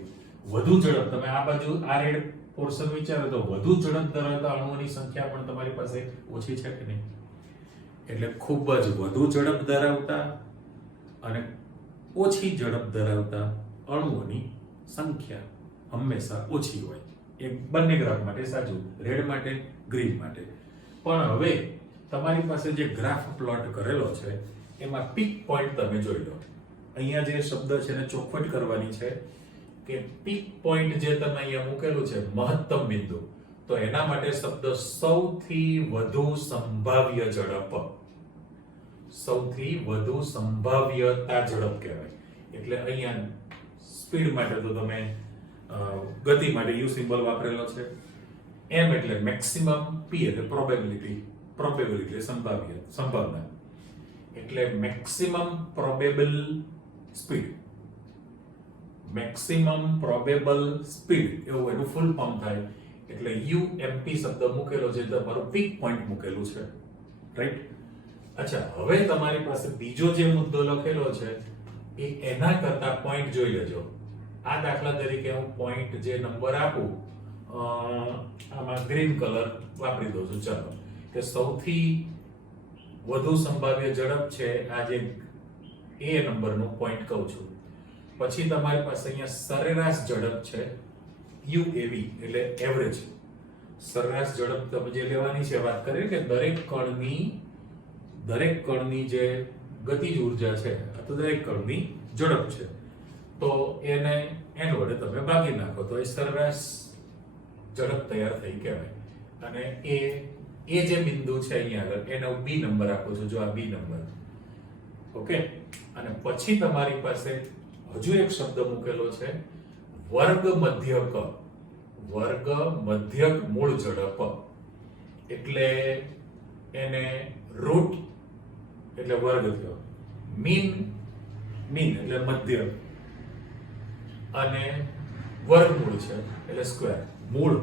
વધુ ઝડપ, તમે આ બાજુ આ રેડ પોર્શન વિચારો તો વધુ ઝડપ ધરાવતા અણુઓની સંખ્યા પણ તમારી પાસે ઓછી છે કે નહીં. એટલે ખૂબ જ વધુ ઝડપ ધરાવતા અને ઓછી ઝડપ ધરાવતા અણુઓની સંખ્યા હંમેશા ઓછી હોય. એ બંને ગ્રાફ માટે સાચું, રેડ માટે, ગ્રીન માટે. પણ હવે તમારી પાસે જે ગ્રાફ પ્લોટ કરેલો છે એમાં પીક પોઈન્ટ તમે જોઈ લો. અહીંયા જે શબ્દ છે એને ચોખવટ કરવાની છે કે પીક પોઈન્ટ જે તમે અહીંયા મૂકેલું છે મહત્તમ બિંદુ, તો એના માટે શબ્દ સૌથી વધુ સંભાવ્ય ઝડપ, સૌથી વધુ સંભાવ્યતા ઝડપ કહેવાય. એટલે અહીંયા સ્પીડ માટે તો તમે ગતિ માટે u સિમ્બોલ વાપરેલો છે. m એટલે મેક્સિમમ, p એટલે પ્રોબેબિલિટી સંભાવના. એટલે maximum probable speed, maximum probable speed એવું એનું ફૂલ ફોર્મ થાય. એટલે ump શબ્દ મૂકેલો છે તમારું પીક પોઈન્ટ મૂકેલું છે, રાઈટ. અચ્છા, હવે તમારી પાસે બીજો જે મુદ્દો લખેલો છે એ એના કરતા પોઈન્ટ જોઈ લેજો. આ દાખલા તરીકે હું પોઈન્ટ જે નંબર આપું આમાં ગ્રીન કલર વાપરી દઉં છું. ચાલો, કે સૌથી વધુ સંભાવ્ય ઝડપ છે આ જે એ નંબરનું પોઈન્ટ કહું છું. પછી તમારી પાસે અહીંયા સરેરાશ ઝડપ છે uav એટલે એવરેજ સરેરાશ ઝડપ તમે જે લેવાની છે વાત કરીએ કે દરેક કણની જે ગતિજ ઉર્જા છે તો દરેક કણની ઝડપ છે તો એને n વડે તમે ભાગી નાખો તો એ સરેરાશ ઝડપ તૈયાર થઈ કહેવાય. અને એ જે બિંદુ છે અહીંયા આગળ એનો b નંબર આપો છો, જો આ b નંબર. ઓકે, અને પછી તમારી પાસે હજુ એક શબ્દ મૂકેલો છે વર્ગ મધ્યક મૂળ ઝડપ. એટલે એને રૂટ એટલે વર્ગ થયો, મીન એટલે મધ્ય, અને વર્ગમૂળ છે એટલે સ્ક્વેર. મૂળ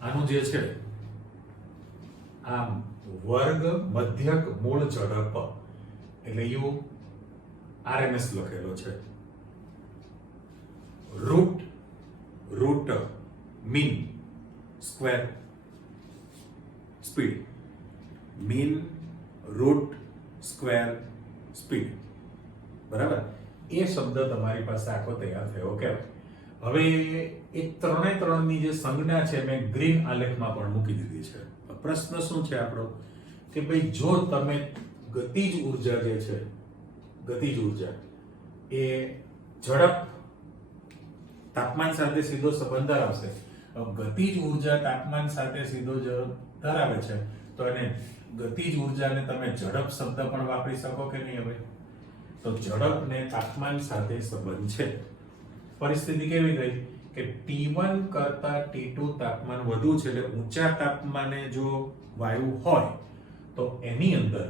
આનું જે છે આ વર્ગ મધ્યક મૂળ ઝડપ એટલે યુ આરએમએસ લખેલો છે. Root mean square speed, mean root square speed. બરાબર, એ શબ્દ તમારી પાસે આખો તૈયાર થયો કહેવાય. હવે એ ત્રણની જે સંજ્ઞા છે મેં ગ્રીન આલેખમાં પણ મૂકી દીધી છે. પ્રશ્ન શું છે આપણો કે ભાઈ જો તમે ગતિજ ઉર્જા જે છે, ગતિજ ઉર્જા એ ઝડપ તાપમાન સાથે સીધો સંબંધ ધરાવશે. ગતિજ ઉર્જા તાપમાન સાથે સીધો ધરાવે છે તો એને ગતિજ ઉર્જાને તમે ઝડપ શબ્દ પણ વાપરી શકો કે નહીં? હવે તો ઝડપ ને તાપમાન સાથે સંબંધ છે. પરિસ્થિતિ કેવી થઈ કે T1 કરતા T2 તાપમાન વધુ છે, એટલે ઊંચા તાપમાને જો વાયુ હોય તો એની અંદર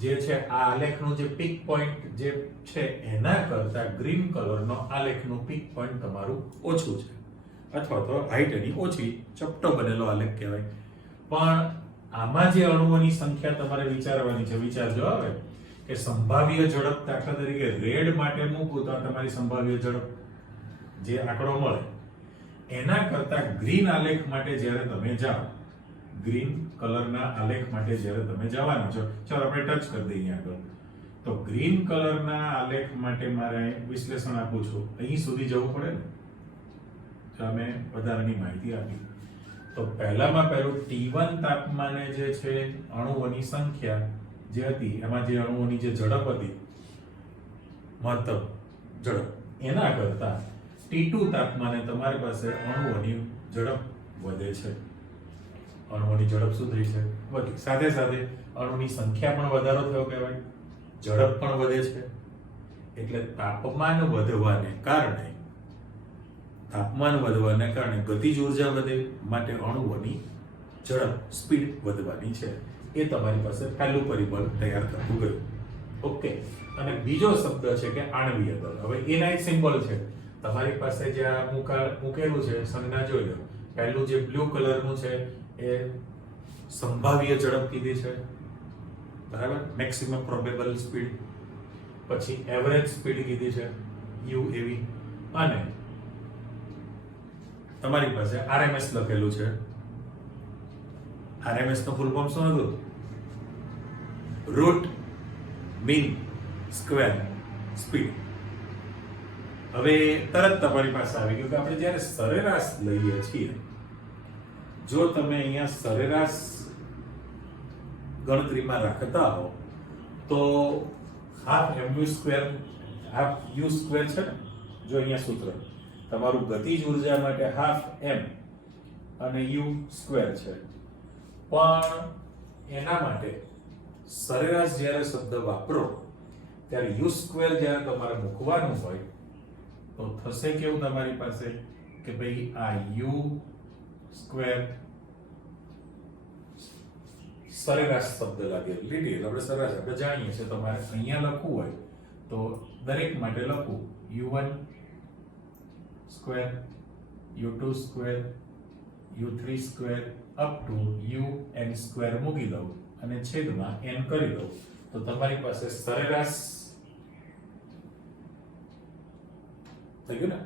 જે છે આ આલેખનું જે પીક પોઈન્ટ જે છે એના કરતા ગ્રીન કલરનો આલેખનું પીક પોઈન્ટ તમારું ઓછું છે, અથવા તો હાઈટ એની ઓછી, ચપટો બનેલો આલેખ કહેવાય. પણ આમાં જે અણુઓની સંખ્યા તમારે વિચારવાની છે. વિચારજો હવે કે સંભાવ્ય ઝડપ, દાખલા તરીકે રેડ માટે મૂકું તો તમારી સંભાવ્ય ઝડપ જે આંકડો મળે એના કરતા ગ્રીન આલેખ માટે જ્યારે તમે જાઓ, ગ્રીન કલરના આલેખ માટે જ્યારે તમે જવાના છો, ચાલો આપણે ટચ કરી દઈએ આગળ. તો ગ્રીન કલરના આલેખ માટે મારે વિશ્લેષણ આપું છું, અહીં સુધી જવું પડે ને, તો મેં વધારાની માહિતી આપી. તો પહેલામાં પહેલું T1 તાપમાને જે છે અણુઓની સંખ્યા જે હતી, એમાં જે અણુઓની જે ઝડપ હતી, મહત્તમ ઝડપ, એના કરતા T2 તાપમાને તમારી પાસે અણુઓની ઝડપ વધે છે. અણુઓની ઝડપ શું થઈ છે? વધી. સાથે સાથે અણુની સંખ્યા પણ વધારો થયો કહેવાય, ઝડપ પણ વધે છે. એટલે તાપમાન વધવાને કારણે ગતિજ ઉર્જા વધે, માટે અણુઓની ઝડપ સ્પીડ વધવાની છે. એ તમારી પાસે પહેલું પરિબળ તૈયાર થતું ગયું. ઓકે. અને બીજો શબ્દ છે કે આણ્વીય દળ. હવે એના એક સિમ્બોલ છે તમારી પાસે જે આ મૂકેલું છે, સંજ્ઞા જોઈ લો. પહેલું જે બ્લુ કલરનું છે એ સંભાવ્ય ઝડપ કીધી છે, બરાબર, મેક્સિમમ પ્રોબેબલ સ્પીડ. પછી એવરેજ સ્પીડ કીધી છે UAV, અને તમારી પાસે આરએમએસ લખેલું છે. આરએમએસ નો ફૂલ ફોર્મ શું હતું? Route mean square speed. હવે તરત તમારી પાસે આવી ગયું કે આપણે જ્યારે સરેરાશ લઈએ છીએ, જો તમે અહીંયા સરેરાશ ગણતરીમાં રાખતા હો તો half mu square, half u square છે ને, જો અહીંયા સૂત્ર તમારું ગતિજ ઉર્જા માટે હાફ m અને u સ્ક્વેર છે. પણ એના માટે સરેરાશ જ્યારે શબ્દ વાપરો ત્યારે u સ્ક્વેર જ્યારે તમારે મૂકવાનું હોય તો થશે કેવું તમારી પાસે કે ભાઈ આ u સ્ક્વેર સરેરાશ શબ્દ લાગે, લીટી આપણે સરેરાશ આપણે જાણીએ છીએ. તમારે અહીંયા લખવું હોય તો દરેક માટે લખવું u1 square, u2 square, u3 square up to un square મૂકી દઉં અને છેદમાં n કરી દઉં તો તમારી પાસે સરેરાશ થઈ ગયું ને.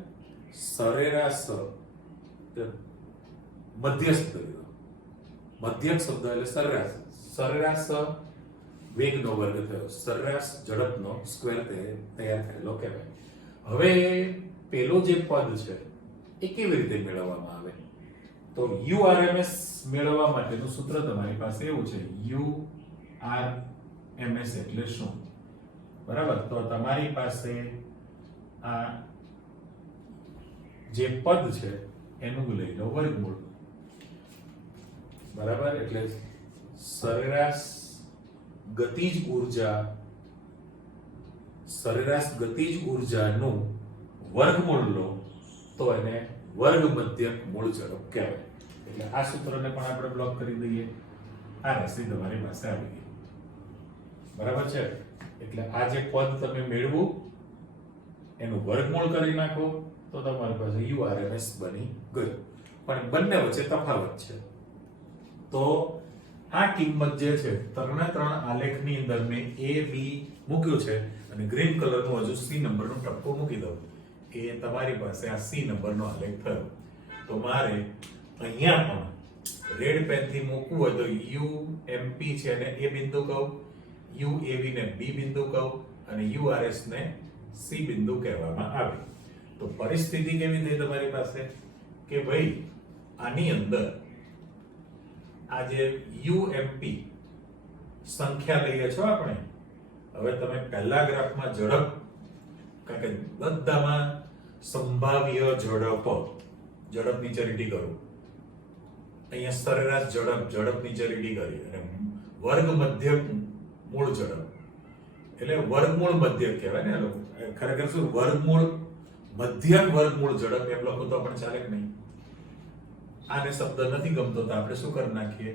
સરેરાશ મધ્યસ્થ કરી દો. મધ્યક શબ્દ એટલે સરેરાશ. સરેરાશ વેગનો વર્ગ થયો, સરેરાશ ઝડપનો સ્ક્વેર તૈયાર થયેલો કહેવાય. હવે પેલો જે પદ છે એ કેવી રીતે મેળવવામાં આવે? તો URMS મેળવવા માટેનું સૂત્ર તમારી પાસે એવું છે, URMS એટલે શું? બરાબર, તો તમારી પાસે આ જે પદ છે એનું લઈ લો વર્ગમૂળ. બરાબર, એટલે સરેરાશ ગતિજ ઉર્જાનું વર્ગમૂળ લો તો એને વર્ગ મધ્યક મૂળ ઝડપ કહેવાય. એટલે આ સૂત્રને પણ આપણે બ્લોક કરી દઈએ. આ રાશિ તમારી પાસે આવી ગઈ. બરાબર છે, એટલે આ જે પદ તમે મેળવું એનું વર્ગમૂળ કરી નાખો તો તમારી પાસે URMS બની ગયું. પણ બંને વચ્ચે તફાવત છે. તો આ કિંમત જે છે ત્રણે ત્રણ આલેખની અંદર મેં A, B મૂક્યું છે અને ગ્રીન કલરનું હજુ સી નંબરનો ટપકો મૂકી દઉં, એ તમારી પાસે આ સી નંબરનો આલેખ થયો. તો મારે અહીંયા પણ રેડ પેનથી મૂકવું હોય તો યુ એમ પી છે ને એ બિંદુ કહું, યુ એવી ને બી બિંદુ કહું અને યુ આર એસ ને સી બિંદુ કહેવામાં આવે. તો પરિસ્થિતિ કેવી થઈ તમારી પાસે કે ભાઈ આની અંદર આ જે યુએમપી સંખ્યા લઈએ છો આપણે, હવે તમે પહેલા ગ્રાફમાં ઝડપ, કારણ કે બધામાં સંભાવ્ય ઝડપ નીચે લીટી કરું, અહીંયા સરેરાશ ઝડપ નીચે લીટી કરી અને વર્ગ મધ્યક મૂળ ઝડપ, એટલે વર્ગમૂળ મધ્યક કહેવાય ને. લોકો ખરેખર શું વર્ગમૂળ મધ્યક વર્ગમૂળ ઝડપ એમ લખું તો પણ ચાલે કે નહીં? આને શબ્દ નથી ગમતો તો આપણે શું કરી નાખીએ,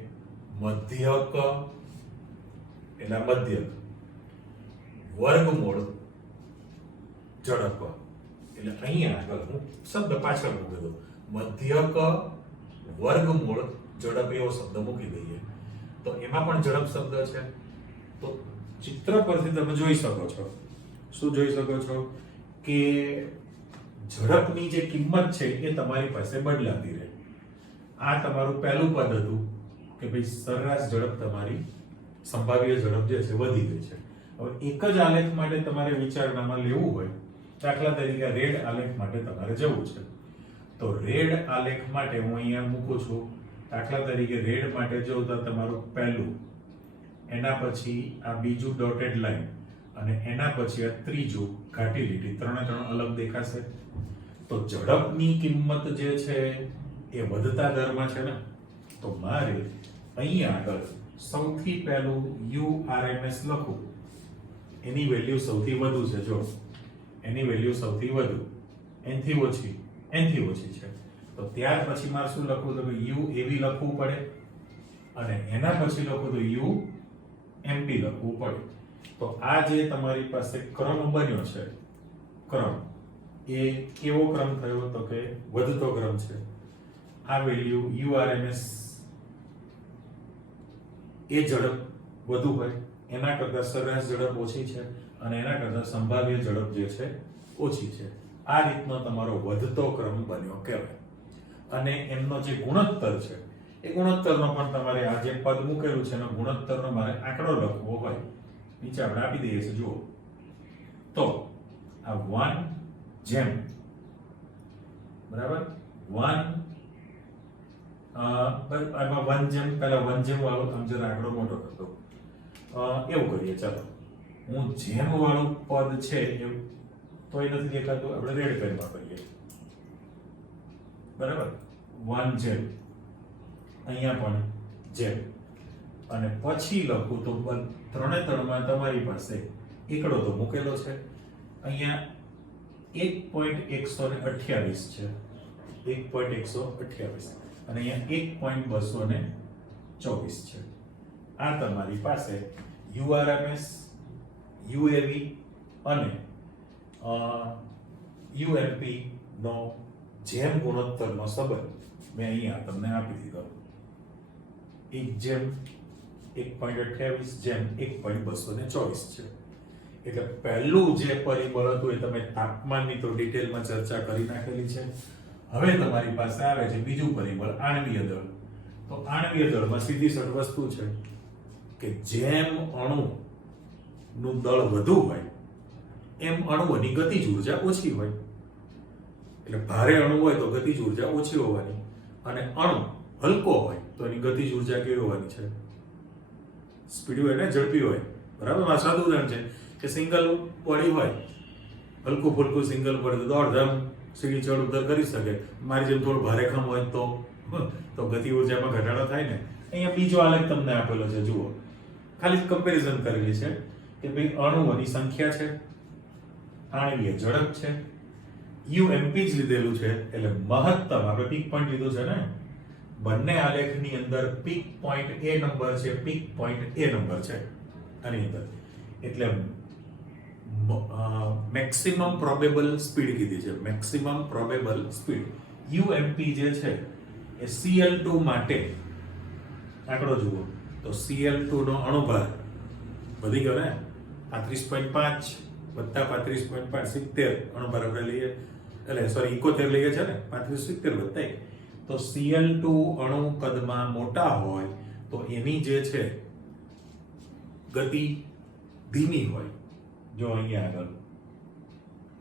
મધ્યક એટલે મધ્યક વર્ગમૂળ ઝડપ, એટલે અહીંયા આગળ હું શબ્દ પાછળ મૂકી દઉં, મધ્યક વર્ગમૂળ ઝડપ એવો શબ્દ મૂકી દઈએ. તો એમાં પણ ઝડપ શબ્દ છે. તો ચિત્ર પરથી તમે જોઈ શકો છો, શું જોઈ શકો છો કે ઝડપની જે કિંમત છે એ તમારી પાસે બદલાતી રહે. આ તમારું પહેલું પદ હતું કે ભાઈ સરેરાશ ઝડપ તમારી સંભાવ્ય ઝડપ જે છે વધી ગઈ છે. હવે એક જ આલેખ માટે તમારે વિચારણામાં લેવું હોય, દાખલા તરીકે રેડ આલેખ માટે તમારે જવું છે, તો રેડ આલેખ માટે હું અહીંયા મૂકું છું. દાખલા તરીકે રેડ માટે જો તો તમારું પહેલું, એના પછી આ બીજું ડોટેડ લાઈન અને એના પછી આ ત્રીજું ઘાટી લીટી, ત્રણે ત્રણ અલગ દેખાશે. તો ઝડપની કિંમત જે છે એ વધતા દરમાં છે ને, તો મારે અહીંયા આગળ સૌથી પહેલું URMS લખું, એની વેલ્યુ સૌથી વધુ છે. જો એની વેલ્યુ સૌથી વધુ, એનથી ઓછી છે, તો ત્યાર પછી મારે શું લખવું, તો યુ એવી લખવું પડે અને એના પછી લખું તો યુ એમપી લખવું પડે. તો આ જે તમારી પાસે ક્રમ બન્યો છે, ક્રમ એ કેવો ક્રમ થયો, તો કે વધતો ક્રમ છે. આ વેલ્યુ URMS એ ઝડપ વધુ હોય, એના કરતા સરેરાશ ઝડપ ઓછી છે અને એના કરતા સંભાવ્ય ઝડપ જે છે ઓછી છે. આ રીતનો તમારો વધતો ક્રમ બન્યો કહેવાય. અને એમનો જે ગુણોત્તર છે એ ગુણોત્તરનો પણ તમારે આ જે પદ મૂકેલું છે એનો ગુણોત્તરનો મારે આંકડો લખવો હોય, નીચે આપણે આપી દઈએ છીએ. જુઓ તો આ 1 જેમ બરાબર 1 આમાં 1 જેમ, પહેલા 1 જેમ વાળો આમ જરા આંકડો મોટો કરતો, એવું કરીએ. ચાલો હું જેમ વાળું પદ છે એવું તો એ નથી દેખાતું, આપણે રેડ પેનમાં કરીએ. બરાબર 1 જેમ, અહીંયા પણ જેમ, અને પછી લખું તો ત્રણે ત્રણમાં તમારી પાસે એકડો તો મૂકેલો છે. અહીંયા 1.128 છે, 1.128 અને અહીંયા 1.224 છે. આ તમારી પાસે URMS, UAV અને UMP નો જેમ ગુણોત્તરનો સંબંધ મેં અહીંયા તમને આપી દીધો. 1 જેમ 1.28 જેમ 1.224 છે. એટલે પહેલું જે પરિબળ હતું એ તમે તાપમાનની તો ડિટેલમાં ચર્ચા કરી નાખેલી છે. હવે તમારી પાસે આવે છે બીજું પરિબળ, આણ્વીય દળ. તો આણ્વીય દળમાં સીધી સટ વસ્તુ છે કે જેમ અણુનું દળ વધુ હોય એમ અણુઓની ગતિજ ઊર્જા ઓછી હોય. એટલે ભારે અણુ હોય તો ગતિજ ઊર્જા ઓછી હોવાની, અને અણુ હલકો હોય તો એની ગતિજ ઊર્જા કેવી હોવાની છે, સ્પીડ હોય ને ઝડપી હોય. બરાબર, આ સાદું ઉદાહરણ છે કે સિંગલ બોડી હોય, હલકું ફુલકું સિંગલ બોડી દોડધામ સીડી ચડ ઉતર કરી શકે. મારી જેમ થોડું ભારે કામ હોય તો ગતિ ઊર્જામાં ઘટાડો થાય ને. અહીંયા બીજો આલેખ તમને આપેલો છે, જુઓ, ખાલી કમ્પેરિઝન કરેલી છે કે ભાઈ અણુઓની સંખ્યા છે, આણ્વીય ઝડપ છે, UMP જ લીધેલું છે એટલે મહત્તમ આપણે પીક પોઈન્ટ લીધું છે ને. બંને આલેખની અંદર પીક પોઈન્ટ એ નંબર છે, પીક પોઈન્ટ એ નંબર છે આની અંદર. એટલે મેક્સિમમ પ્રોબેબલ સ્પીડ કીધી છે, મેક્સિમમ પ્રોબેબલ સ્પીડ. UMP જે છે એ Cl2 માટે આંકડો જુઓ તો Cl2 નો અણુભાર વધી ગયો ને, 35.5 વત્તા 35.5 70 અણુ બરાબર લઈએ, એટલે સોરી 71 લઈએ છે ને, 35 70 વત્તા 1. તો Cl2 અણુ કદમાં મોટા હોય તો એની જે છે ગતિ ધીમી હોય, જો અહીંયા આગળ,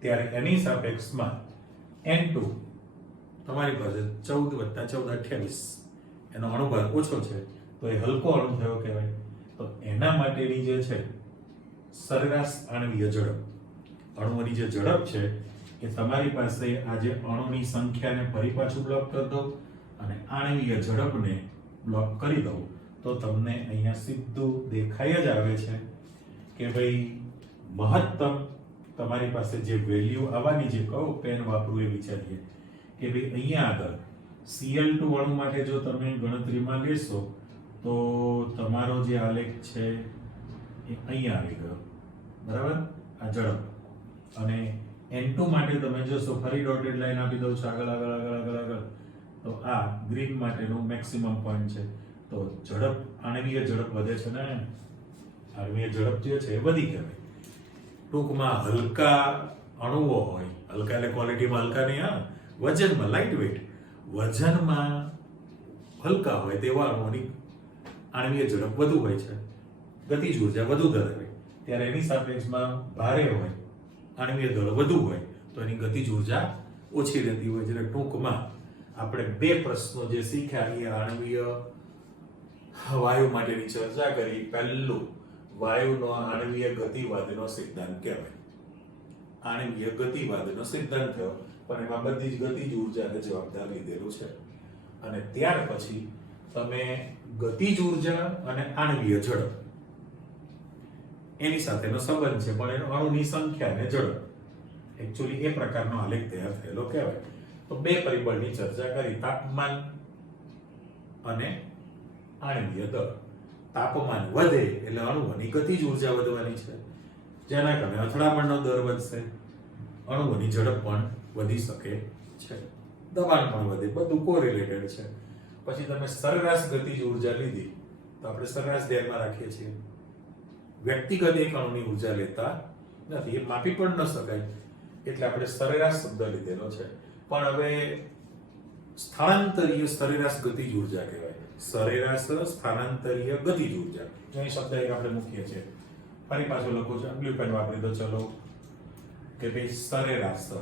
ત્યારે એની સાપેક્ષમાં N2 તમારી પાસે 14 વત્તા 14 28 એનો અણુભાર ઓછો છે, તો એ હલકો અણુ થયો કહેવાય. તો એના માટેની જે છે સરેરાશ આણ્વીય ઝડપ, અણુઓની જે ઝડપ છે એ તમારી પાસે આ જે અણુની સંખ્યાને ફરી પાછું બ્લોક કરી દો અને આણ્વીય ઝડપને બ્લોક કરી દો, તો તમને અહીંયા સીધું દેખાઈ જ આવે છે કે ભાઈ મહત્તમ તમારી પાસે જે વેલ્યુ આવવાની, જે કયો પેન વાપરવું એ વિચારીએ કે ભાઈ અહીંયા આગળ Cl2 અણુ માટે જો તમે ગણતરીમાં લેશો તો તમારો જે આલેખ છે એ અહીંયા આવી ગયો, બરાબર, આ ઝડપ. અને N2 માટે તમે જોશો, ફરી ડોટેડ લાઈન આપી દઉં છું આગળ આગળ આગળ આગળ આગળ, તો આ ગ્રીન માટેનું મેક્સિમમ પોઈન્ટ છે. તો ઝડપ, આણ્વીય ઝડપ વધે છે ને, આણ્વીય ઝડપ જે છે એ વધી કહેવાય. ટૂંકમાં હલકા અણુઓ હોય, હલકા એટલે ક્વોલિટીમાં હલકા નહીં, હા, વજનમાં લાઇટ વેઇટ, વજનમાં હલકા હોય તેવા અણુઓની આણ્વીય ઝડપ વધુ હોય છે, ગતિજ ઉર્જા વધુ ધરાવે. ત્યારે એની સાપેક્ષમાં ભારે હોય, આણ્વીય દળ વધુ હોય તો એની ગતિજ ઉર્જા ઓછી રહેતી હોય છે. એટલે ટૂંકમાં આપણે બે પ્રશ્નો જે શીખ્યા એ આણ્વીય વાયુ માટેની ચર્ચા કરી. પહેલું, વાયુનો આણ્વીય ગતિવાદનો સિદ્ધાંત કહેવાય. આણ્વીય ગતિવાદનો સિદ્ધાંત થયો, પણ એમાં બધી જ ગતિજ ઉર્જાને જવાબદાર લીધેલું છે. અને ત્યાર પછી તમે ગતિજ ઉર્જા અને આણ્વીય ઝડપ એની સાથેનો સંબંધ છે, પણ એનો અણુની સંખ્યા અને ઝડપ, એકચ્યુઅલી એ પ્રકારનો આલેખ તૈયાર થયેલો કહેવાય. તો બે પરિબળની ચર્ચા કરી, તાપમાન અને આણ્વીય દળ. તાપમાન વધે એટલે અણુઓની ગતિજ ઉર્જા વધવાની છે, જેના કારણે અથડામણનો દર વધશે, અણુઓની ઝડપ પણ વધી શકે છે, દબાણ પણ વધે, બધું કોરિલેટેડ છે. પછી તમે સરેરાશ ગતિજ ઉર્જા લીધી, તો આપણે સરેરાશ ધ્યાનમાં રાખીએ છીએ, વ્યક્તિગત એક અણુની ઉર્જા લેતા નથી, એ માપી પણ ન શકાય, એટલે આપણે સરેરાશ શબ્દ લીધેલો છે. પણ હવે સ્થાનાંતરીય સરેરાશ ગતિજ ઉર્જા કહેવાય, સરેરાશ સ્થાનાંતરીય ગતિજ ઉર્જા. અહીં શબ્દ એક આપણે મૂકીએ છીએ, ફરી પાછો લખું છું, બ્લુ પેન વાપરી દો. ચલો કે ભાઈ સરેરાશ,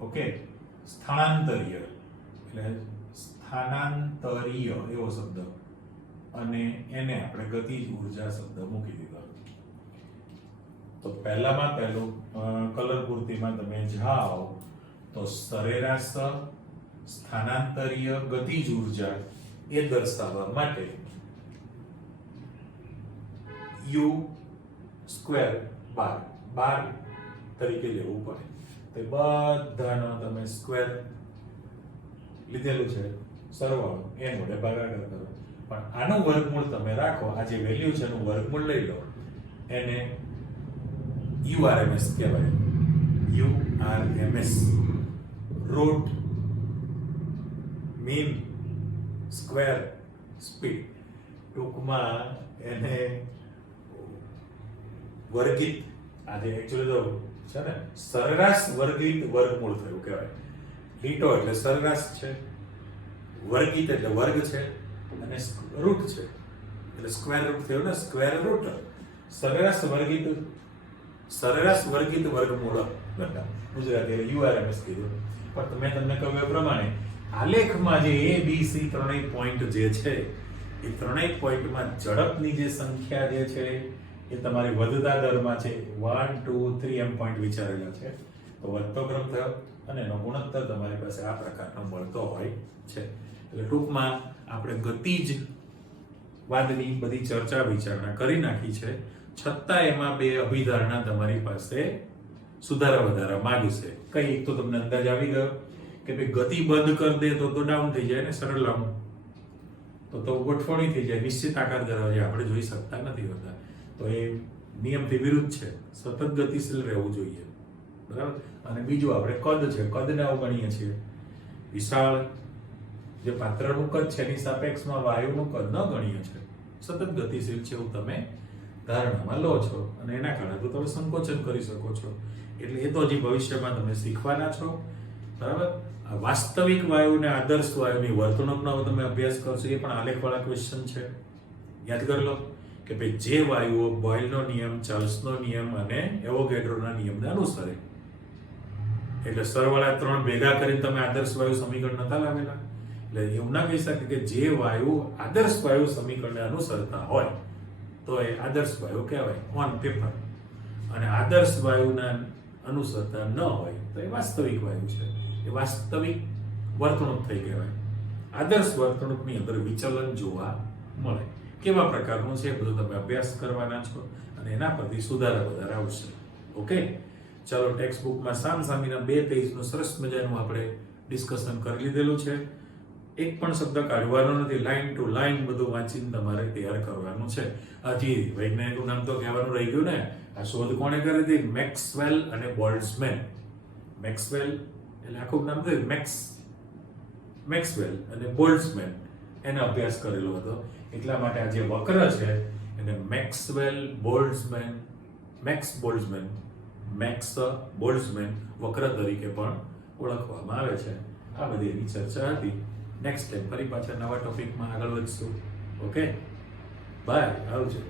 ઓકે, સ્થાનાંતરીય એટલે સ્થાનાંતરીય એવો શબ્દ, અને એને આપણે ગતિજ ઉર્જા શબ્દ મૂકી દીધો. તો પહેલામાં પહેલું કલર પૂર્તિમાં તમે જાઓ તો સરેરાશ સ્થાનાંતરીય ગતિજ ઉર્જા એ દર્શાવવા માટે u સ્ક્વેર બાર તરીકે લેવું પડે. તો બધાનો તમે સ્ક્વેર લીધેલું છે, સરવાળો n વડે ભાગાકાર કરો. પણ આનું વર્ગમૂળ તમે રાખો, આ જે વેલ્યુ છે એનું વર્ગમૂળ લઈ લો, એને URMS કહેવાય. URMS, route mean square speed. ટૂંકમાં એને વર્ગિત, આજે એકચ્યુઅલી તો છે ને સરેરાશ વર્ગિત વર્ગમૂળ થયું કહેવાય. લીટો એટલે સરેરાશ છે, વર્ગિત એટલે વર્ગ છે, અને રૂટ છે એટલે સ્ક્વેર રૂટ થયો ને, સ્ક્વેર રૂટ. સરેરાશ વર્ગિત વર્ગમૂળ ગુજરાતી URMS કીધું. પણ મેં તમને કહ્યું એ પ્રમાણે આલેખમાં જે A, B, C ત્રણેય પોઈન્ટ જે છે એ ત્રણેય પોઈન્ટમાં ઝડપની જે સંખ્યા જે છે એ તમારી વધતા દરમાં છે. 1, 2, 3 એમ પોઈન્ટ વિચારેલા છે, તો વધતો ક્રમ થયો અને એનો ગુણોત્તર તમારી પાસે આ પ્રકારનો મળતો હોય છે. એટલે ટૂંકમાં આપણે ગતિજ વાદની બધી ચર્ચા વિચારણા કરી નાખી છે, છતાં એમાં બે અભિધારણા તમારી પાસે સુધારા વધારા માંગશે. કઈ એક તો તમને અંદાજ આવી ગયો કે ભાઈ ગતિ બંધ કરી દે તો ડાઉન થઈ જાય ને, સરળ લાવું તો ગોઠવણી થઈ જાય, નિશ્ચિત આકાર ધરાવે, આપણે જોઈ શકતા નથી હોતા. તો એ નિયમથી વિરુદ્ધ છે, સતત ગતિશીલ રહેવું જોઈએ, બરાબર. અને બીજું આપણે કદ છે, કદને અવગણીએ છીએ. વિશાળ જે પાત્રનું કદ છે એની સાપેક્ષમાં વાયુનું કદ ન ગણીએ છે, સતત ગતિશીલ છે એવું તમે ધારણામાં લો છો અને એના કારણે તો તમે સંકોચન કરી શકો છો. એટલે એ તો હજી ભવિષ્યમાં તમે શીખવાના છો, બરાબર. આ વાસ્તવિક વાયુ અને આદર્શ વાયુની વર્તણૂકનો તમે અભ્યાસ કરશો, એ પણ આલેખવાળા ક્વેશ્ચન છે. યાદ કરી લો કે ભાઈ જે વાયુઓ બોયલનો નિયમ, ચાર્લ્સનો નિયમ અને એવોગેડ્રોના નિયમને અનુસરે, એટલે સરવાળા 3 ભેગા કરીને તમે આદર્શ વાયુ સમીકરણ નતા લાવેલા. એટલે એવું ના કહી શકે કે જે વાયુ આદર્શ વાયુ સમીકરણને અનુસરતા હોય તો એ આદર્શ વાયુ કહેવાય ઓન પેપર, અને આદર્શ વાયુના અનુસરતા ન હોય તો એ વાસ્તવિક વાયુ છે. એ વાસ્તવિક વર્તણૂક થઈ કહેવાય. આદર્શ વર્તણૂકની અંદર વિચલન જોવા મળે. કેવા પ્રકારનું છે એ બધું તમે અભ્યાસ કરવાના છો અને એના પરથી સુધારા વધારા આવશે. ઓકે, ચાલો ટેક્સ્ટ બુકમાં સામસામીના 2 પેજનું સરસ મજાનું આપણે ડિસ્કશન કરી લીધેલું છે. એક પણ શબ્દ કાઢવાનો નથી, લાઈન ટુ લાઈન બધું વાંચીને તમારે તૈયાર કરવાનું છે. હજી વૈજ્ઞાનિકનું નામ તો કહેવાનું રહી ગયું ને. આ શોધ કોણે કરી હતી? મેક્સવેલ અને બોલ્ટ્ઝમેન. મેક્સવેલ એટલે આખું નામ છે મેક્સવેલ અને બોલ્ટ્ઝમેન, એને અભ્યાસ કરેલો હતો. એટલા માટે આ જે વક્ર છે એને મેક્સ બોલ્ટ્ઝમેન વક્ર તરીકે પણ ઓળખવામાં આવે છે. આ બધી એની ચર્ચા હતી. નેક્સ્ટ ટાઈમ ફરી પાછા નવા ટોપિકમાં આગળ વધશું. ઓકે, બાય, આવજો.